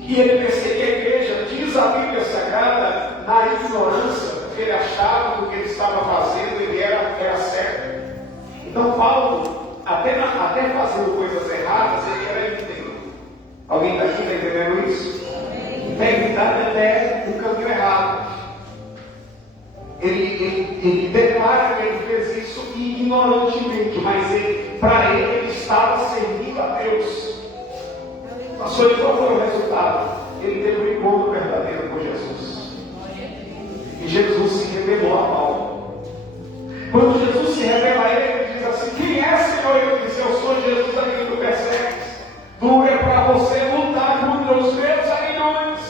e ele perseguia a igreja, diz a Bíblia Sagrada, na ignorância, porque ele achava que o que ele estava fazendo ele era certo. Então Paulo, até fazendo coisas erradas, ele era íntegro. Alguém está aqui entendendo isso? Integridade até o caminho errado. Ele declara que ele fez isso ignorantemente, mas para ele estava servindo a Deus. Pastor, e qual foi o resultado? Ele teve um encontro verdadeiro com Jesus. E Jesus se revelou a Paulo. Quando Jesus se revela a ele, ele diz assim: quem é, Senhor? Ele diz: eu sou Jesus a quem tu persegues. Tu é para você lutar contra os meus aguilhões.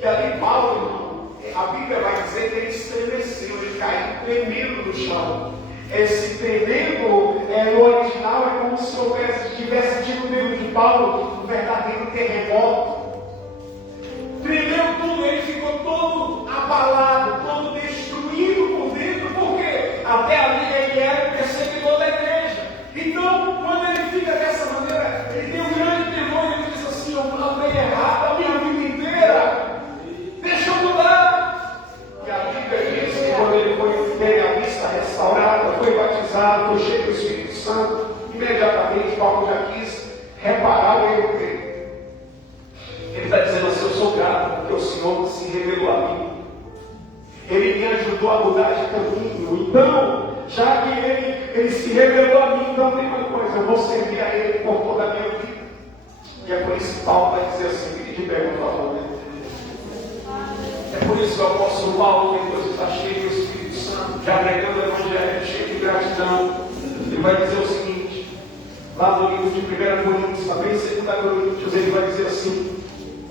E ali Paulo, a Bíblia vai dizer que ele estremeceu, ele caiu tremendo no chão. Esse tremendo no original é como se houvesse tivesse tido dentro de Paulo um verdadeiro terremoto. Tremeu tudo, ele ficou todo Ele me ajudou a mudar de caminho. Então, já que ele se revelou a mim, então tem uma coisa, eu vou servir a Ele por toda a minha vida. E é por isso que Paulo vai dizer assim, fique de pé, por favor. É por isso que o apóstolo Paulo, depois de estar cheio do Espírito Santo, já pregando o Evangelho, cheio de gratidão, ele vai dizer o seguinte, lá no livro de 1 Coríntios, também 2 Coríntios, ele vai dizer assim,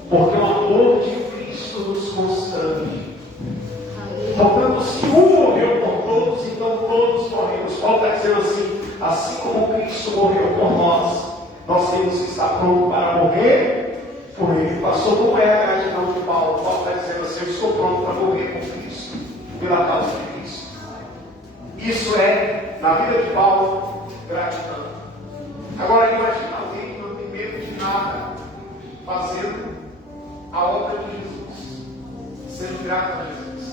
porque o amor de Cristo nos constrange. Portanto, se um morreu por todos, então todos morremos. Paulo está dizendo assim como Cristo morreu por nós temos que estar prontos para morrer por Ele. Pastor, não é a gratidão de Paulo. Paulo está dizendo assim, eu estou pronto para morrer por Cristo, pela causa de Cristo. Isso é, na vida de Paulo, gratidão. Agora, imagina alguém que não tem medo de nada, fazendo a obra de Jesus, sendo grato a Jesus.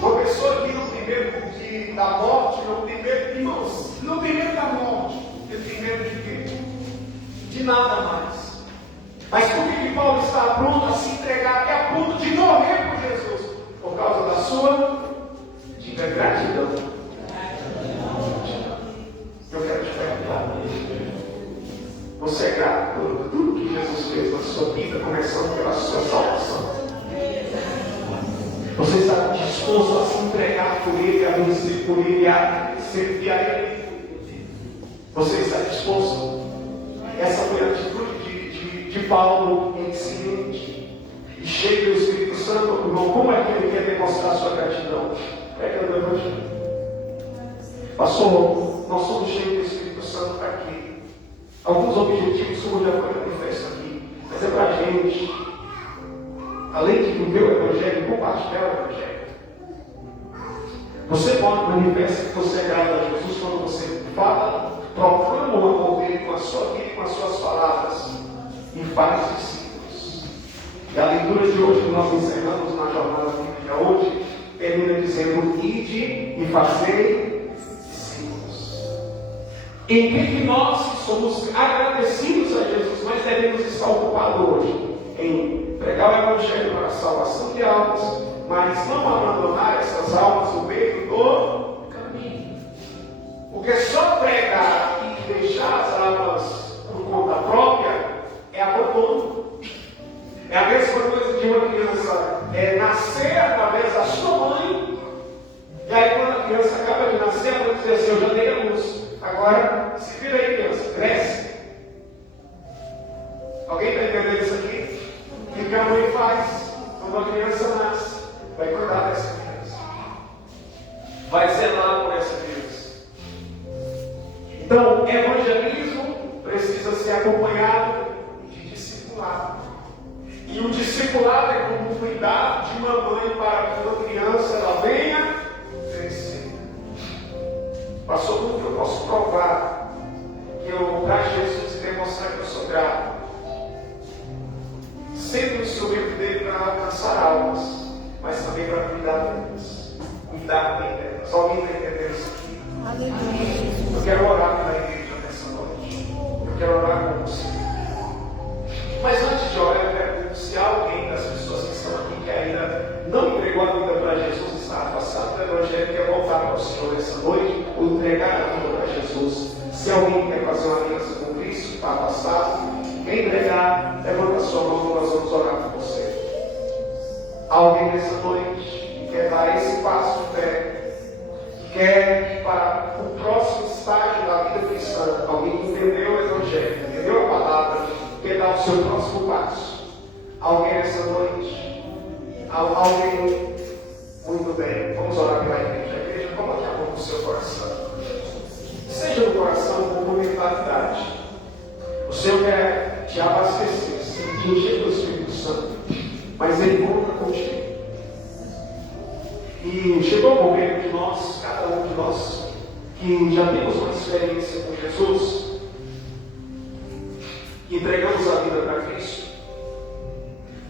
Uma pessoa que não tem medo da morte, não tem medo, irmãos, não tem medo da morte, ele tem medo de quê? De nada mais. Mas por que Paulo está pronto a se entregar até a ponto de morrer por Jesus? Por causa da sua gratidão. Eu quero te perguntar, você é grato por tudo que Jesus fez na sua vida, começando pela sua salvação? Você está disposto a se entregar por Ele, a vencer por Ele, a servir a Ele? Você está disposto? Essa foi a atitude de Paulo em silêncio e cheio do Espírito Santo. Irmão, como é que ele quer demonstrar sua gratidão? Pega o Evangelho. Pastor, nós somos cheios do Espírito Santo para aqui. Alguns objetivos, como já foi manifesto aqui, mas é para a gente, além de viver o Evangelho, compartilhar o Evangelho. Você pode manifestar que você é grato a Jesus quando você fala, proclama o amor dele com a sua vida e com as suas palavras e faz discípulos. E a leitura de hoje que nós encerramos na jornada bíblica hoje termina dizendo: ide e fazei discípulos. Em que nós somos agradecidos a Jesus, mas devemos estar ocupados hoje em pregar o Evangelho para a salvação de almas, mas não abandonar essas almas no meio do caminho. Porque só pregar e deixar as almas por conta própria é abandono. É a mesma coisa de uma criança nascer através da sua mãe, e aí quando a criança acaba de nascer, ela vai dizer assim: eu já dei a luz, agora se vira aí, criança, cresce. Alguém está entendendo isso aqui? O que a mãe faz quando a criança nasce? Vai cuidar dessa criança, vai zelar por essa criança. Então, evangelismo precisa ser acompanhado de discipulado. E o discipulado é como cuidar de uma mãe para que uma criança ela venha crescer. Pastor, como que eu posso provar que eu para Jesus e demonstrar que eu sou grato? Sendo o instrumento dele para alcançar almas, mas também para cuidar delas. Cuidar bem delas. Alguém está entendendo isso aqui? Eu quero orar pela igreja nessa noite. Eu quero orar com você. Mas antes de orar, eu pergunto se alguém das pessoas que estão aqui que ainda não entregou a vida para Jesus, está afastado do Evangelho, quer voltar para o Senhor nessa noite, ou entregar a vida para Jesus. Se alguém quer fazer uma aliança com Cristo, está afastado, quer entregar, levanta a sua mão, nós vamos orar por você. Alguém nessa noite que quer dar esse passo de fé, que quer ir para o próximo estágio da vida cristã, alguém que entendeu o Evangelho, entendeu a palavra, quer dar o seu próximo passo. Alguém nessa noite? Alguém? Muito bem, vamos orar pela igreja. A igreja, coloque a mão no seu coração. Seja no coração com mentalidade. O Senhor quer te abastecer, te encher do Espírito Santo, mas Ele conta contigo. E chegou o momento de nós, cada um de nós, que já temos uma experiência com Jesus, entregamos a vida para Cristo,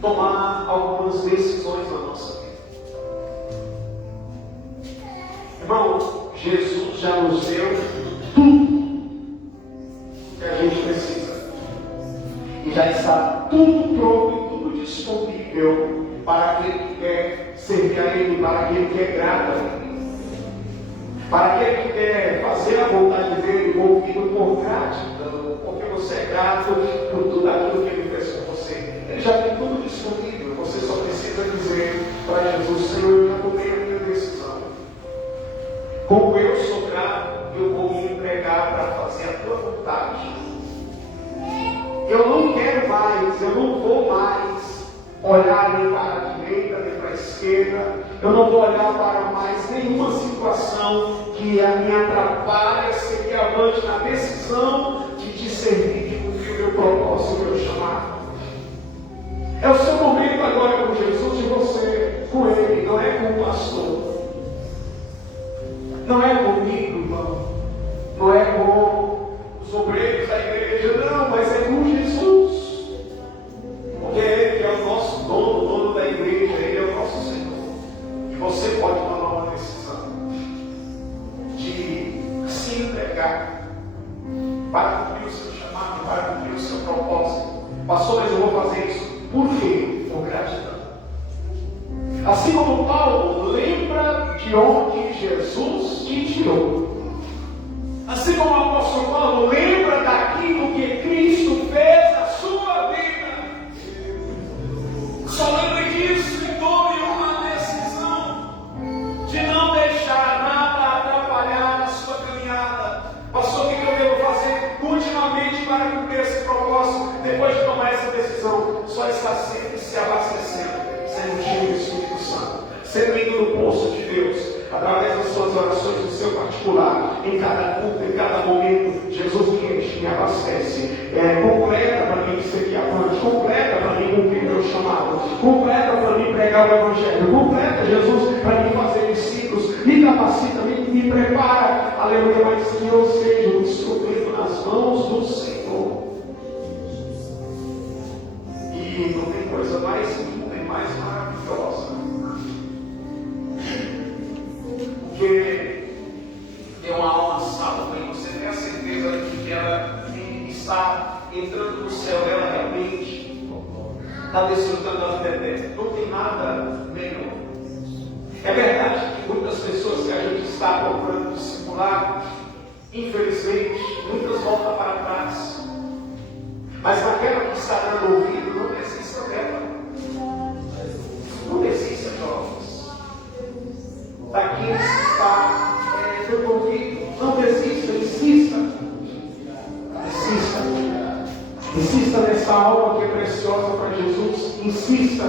tomar algumas decisões na nossa vida. Irmão, Jesus já nos deu tudo que a gente precisa. E já está tudo pronto e tudo disponível para aquele que quer servir a Ele, para aquele que é grato a Ele, para aquele que quer fazer a vontade dele, movido por gratidão, porque você é grato por tudo aquilo que Ele fez com você. Ele já tem tudo disponível, você só precisa dizer para Jesus: Senhor, eu já tomei a minha decisão. Como eu sou grato, eu vou me entregar para fazer a tua vontade. Eu não quero mais, eu não vou mais olhar nem para a direita, nem para a esquerda. Eu não vou olhar para mais nenhuma situação que a me atrapalhe, seguir avante na decisão de te servir, de cumprir o meu propósito, o meu chamado. É o seu momento agora com Jesus e você com Ele, não é com o pastor. Não é comigo, irmão. Não é com os obreiros da igreja, não, mas é com Jesus. Porque Ele é o nosso dono, o dono da igreja, Ele é o nosso Senhor. E você pode tomar uma decisão de se entregar para cumprir o seu chamado, para cumprir o seu propósito. Pastor, mas eu vou fazer isso. Por quê? Por gratidão. Assim como Paulo lembra de onde Jesus te tirou. Assim como o apóstolo Paulo lembra daquilo que Cristo fez na sua vida. Só lembre disso e tome uma decisão de não deixar nada atrapalhar a sua caminhada. Pastor, o que eu devo fazer continuamente para cumprir esse propósito? Depois de tomar essa decisão, só está sempre se abastecendo, sendo cheio do Espírito Santo, sendo indo no poço de Deus, através das suas orações no seu particular, em cada culto, em cada momento. Jesus me enche, me abastece, completa para mim seguir avante, completa para mim cumprir meu chamado, completa para mim pregar o Evangelho, completa, Jesus, para mim fazer discípulos, me capacita, me prepara, aleluia, mas que eu seja um instrumento nas mãos do Senhor. E não tem coisa mais linda e mais maravilhosa porque ter uma alma salva e você tem a certeza de que ela está entrando no céu, ela realmente está desfrutando da vida eterna. Não tem nada melhor. É verdade que muitas pessoas que a gente está procurando discipular, infelizmente, muitas voltam para trás. Mas naquela que está dando ouvido, não desista dela. Não desista, jovens. Daqueles que está dando ouvido, não desista, insista. Insista. Insista nessa alma que é preciosa para Jesus. Insista.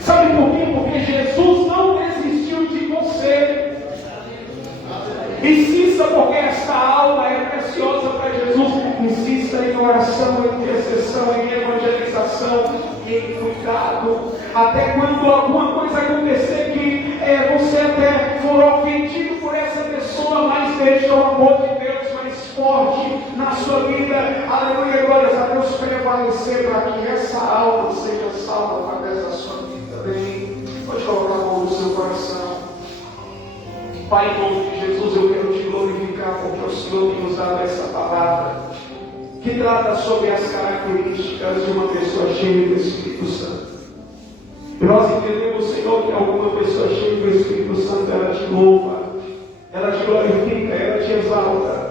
Sabe por quê? Porque Jesus não desistiu de você. Insista porque esta alma é preciosa para Jesus. Insista em oração, em intercessão, em evangelização e em cuidado. Até quando alguma coisa acontecer que você até for ofendido por essa pessoa, mas deixa o amor de Deus mais forte na sua vida. Aleluia, glórias a Deus, prevalecer para que essa alma seja salva através da sua vida. Bem, pode colocar a mão no seu coração. Pai, em nome de Jesus, eu quero te glorificar porque o Senhor tem nos dado essa palavra que trata sobre as características de uma pessoa cheia do Espírito Santo. E nós entendemos, Senhor, que alguma pessoa cheia do Espírito Santo, ela te louva, ela te glorifica, ela te exalta.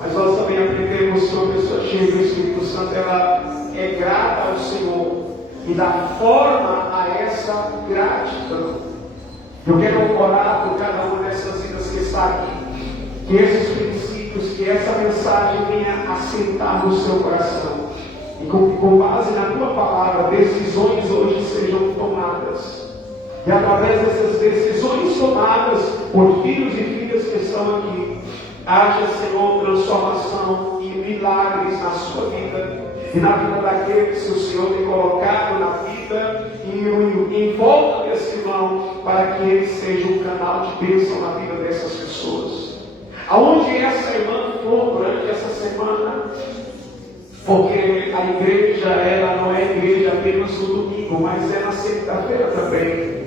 Mas nós também aprendemos que uma pessoa cheia do Espírito Santo, ela é grata ao Senhor e dá forma a essa gratidão. Eu quero orar por cada uma dessas vidas que está aqui, que esses princípios, que essa mensagem venha assentar no seu coração. E com base na tua palavra, decisões hoje sejam tomadas. E através dessas decisões tomadas por filhos e filhas que estão aqui, haja, Senhor, transformação e milagres na sua vida e na vida daqueles que o Senhor tem colocado na vida e em volta desse irmão, para que ele seja um canal de bênção na vida dessas pessoas. Aonde essa irmã for durante essa semana, porque a igreja, ela não é igreja apenas no domingo, mas é na segunda-feira também.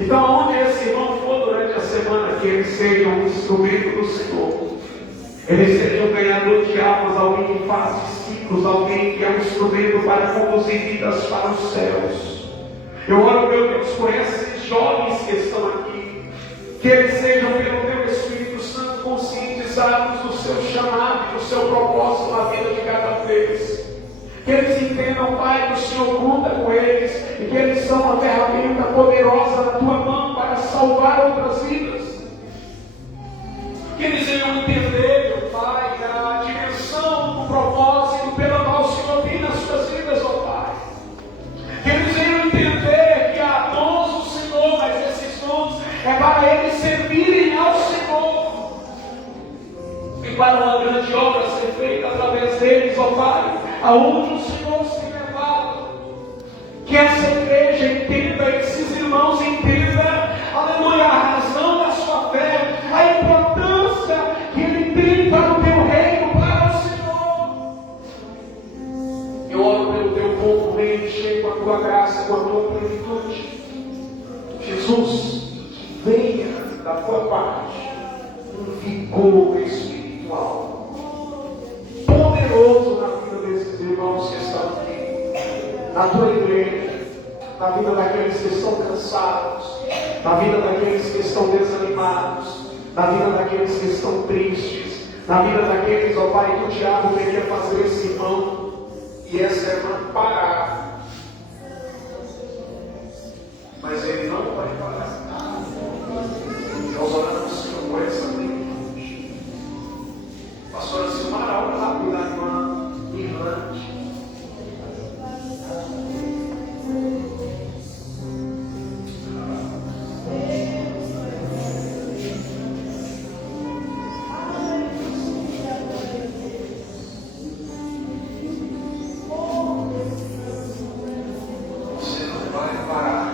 Então, aonde esse irmão for durante a semana, que ele seja um instrumento do Senhor. Ele seja um ganhador de almas, alguém que faz discípulos, alguém que é um instrumento para conduzir vidas para os céus. Eu oro, meu Deus, por esses jovens que estão aqui, que eles sejam, pelo teu Espírito Santo, conscientizados do seu chamado, do seu propósito na vida de cada vez. Que eles entendam, Pai, que o Senhor conta com eles e que eles são uma ferramenta poderosa na tua mão para salvar outras vidas. Que eles venham entender, meu Pai, a dimensão, o propósito pelo qual o Senhor tem nas suas vidas, ó Pai. Que eles venham entender que há dons do Senhor, mas esses dons é para eles servirem ao Senhor. E para uma grande obra ser feita através deles, ó Pai, aonde o Senhor se levava. Que essa igreja entenda, esses irmãos entendam, aleluia, a razão da sua fé, a importância que ele tem para o teu reino, para o Senhor. Eu oro pelo teu povo, reino cheio com a tua graça, com a tua plenitude. Jesus, venha da tua parte um vigor espiritual poderoso na vida desses irmãos que estão aqui, na tua igreja, na vida daqueles que estão cansados, na vida daqueles que estão desanimados, na vida daqueles que estão tristes, na vida daqueles, ó Pai, que o diabo queria fazer esse irmão e essa irmã parar, mas ele não vai parar. Nós oramos, Senhor, por essa plenitude. Pastora Silmara, ora lá pela irmã Irlande. Você não vai parar.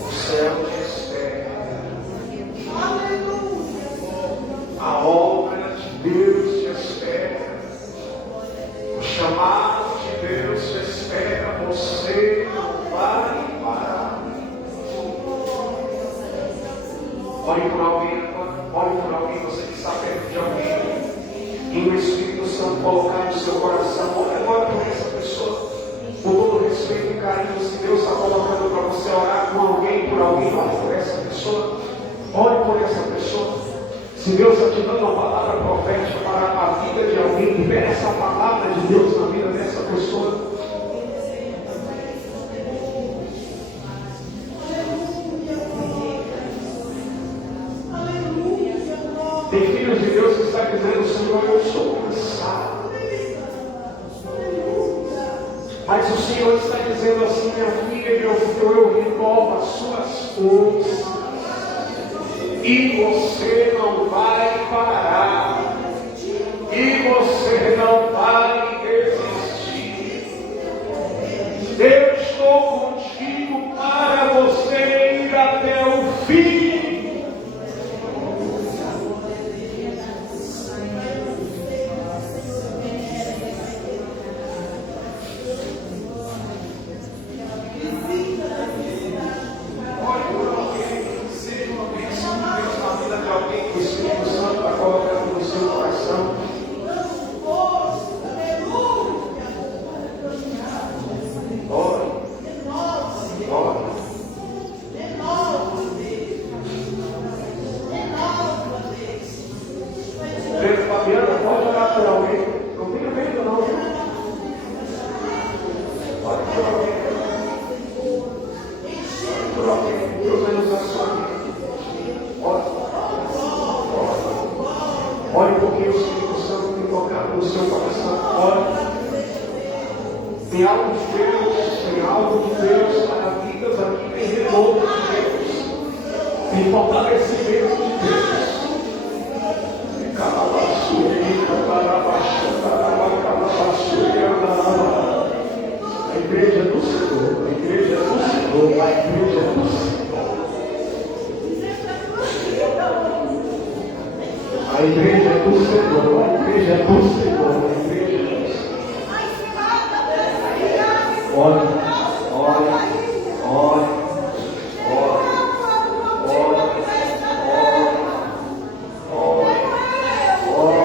O céu te espera. A obra de Deus te espera. O chamado de Deus te espera. Você não vai parar. Ore por alguém agora. Ore por alguém, você que está perto de alguém. E o Espírito Santo colocar no seu coração. Ore agora por essa pessoa. Com todo respeito e carinho, se Deus está colocando para você orar com alguém, por alguém, ore por essa pessoa. Ore por essa pessoa. Se Deus está te dando uma palavra profética para a vida de alguém, libere essa palavra de Deus na vida dessa pessoa. Tem filhos de Deus que está dizendo, Senhor, eu sou cansado. Mas o Senhor está dizendo assim, minha filha, meu filho, eu renovo as suas forças. E você não vai parar. E você não vai desistir. Eu estou contigo para você ir até o fim. Ore porque o Espírito Santo tem tocado no seu coração. Ore. Tem algo de Deus, tem algo de Deus para vidas aqui, tem renovo de Deus, tem fortalecimento de Deus. A igreja do Senhor, a igreja do Senhor, a igreja do Senhor. A igreja do Senhor, a igreja do Senhor, a igreja do Senhor. Ore, ore, ore, ore, ore, ore, ore.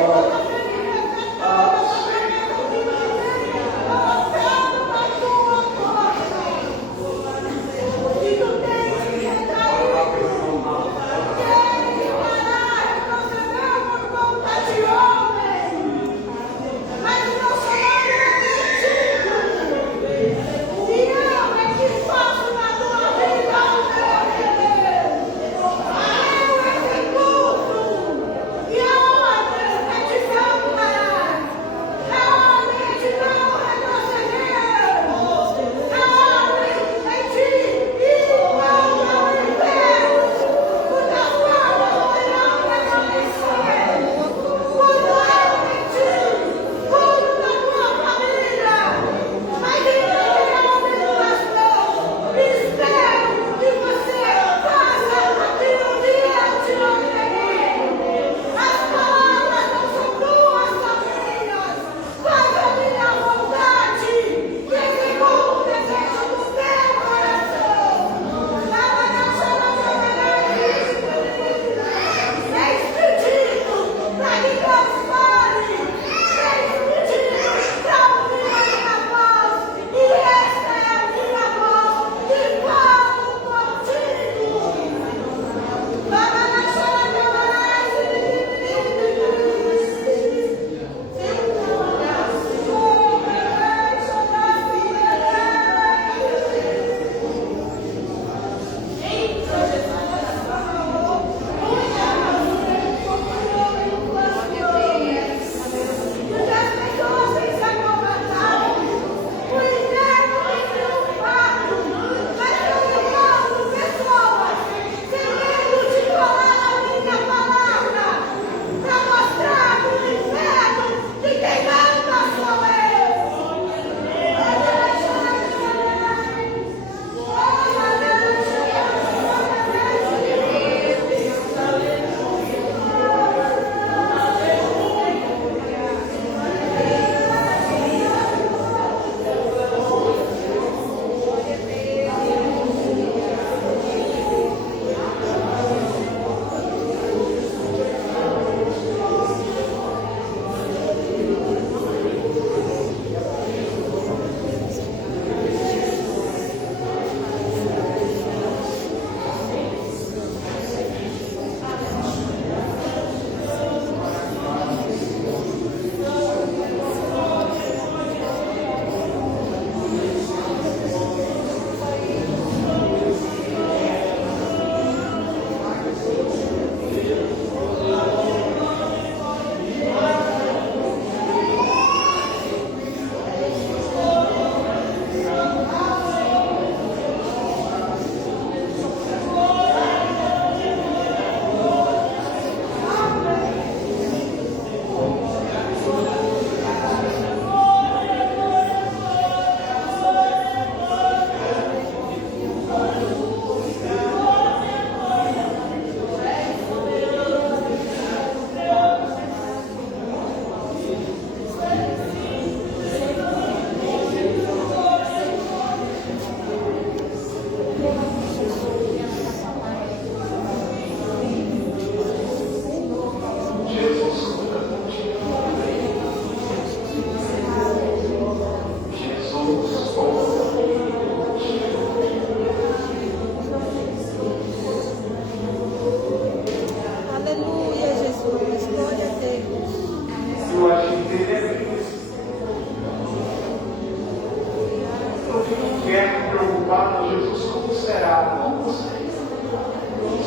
preocupado, Jesus, como será? Como será?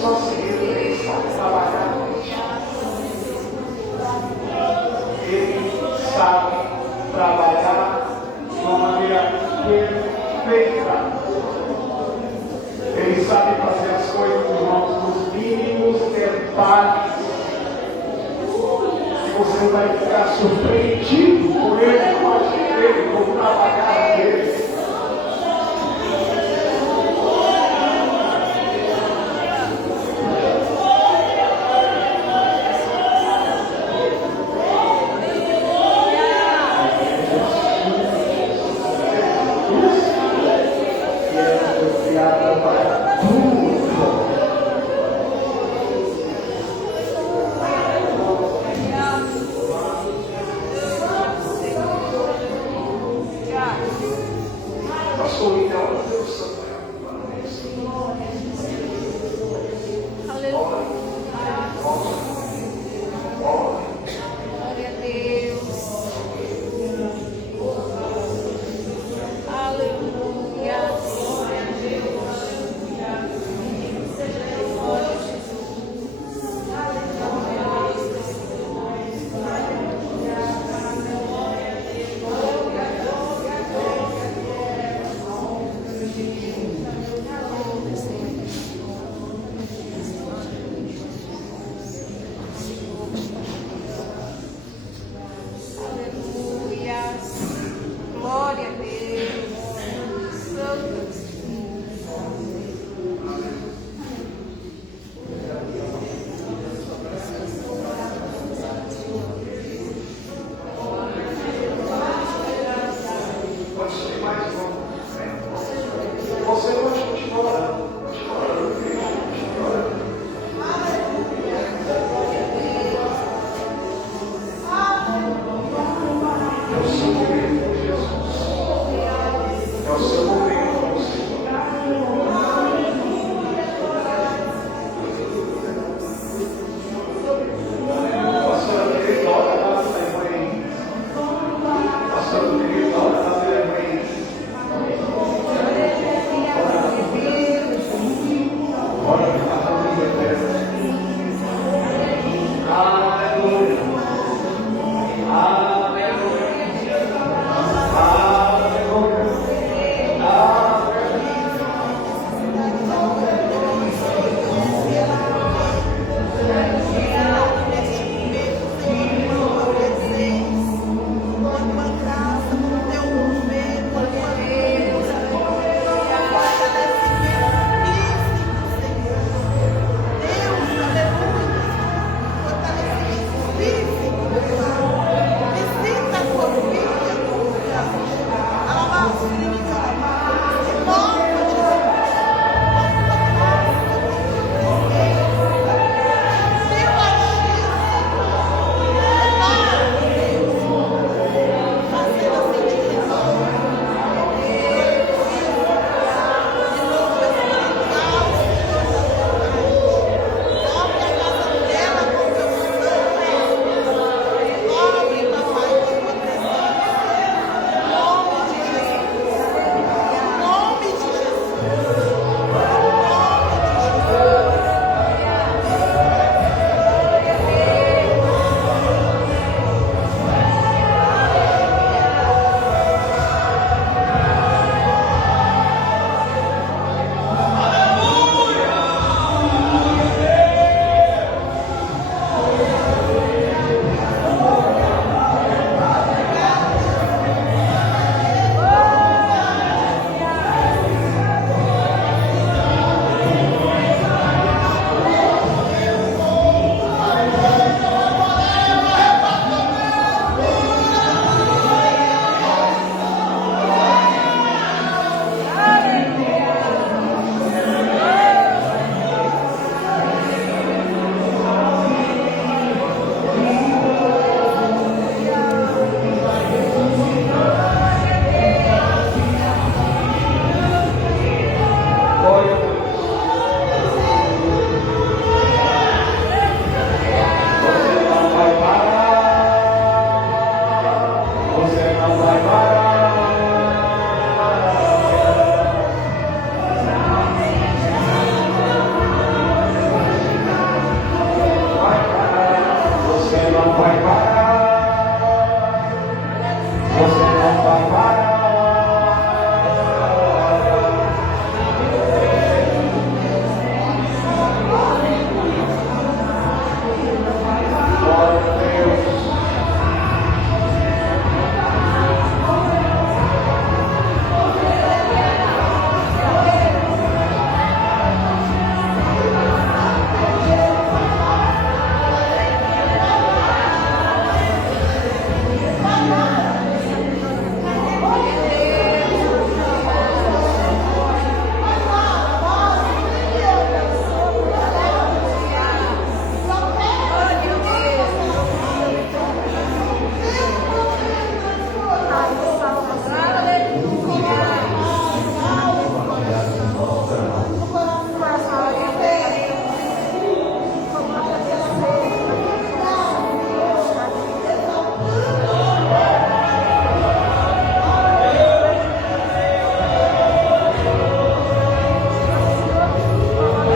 Só se ele sabe trabalhar. Ele sabe trabalhar de uma maneira perfeita. Ele sabe fazer as coisas nos mínimos detalhes. E você vai ficar surpreendido com ele, com a gente dele, com o trabalhar dele. Bye bye.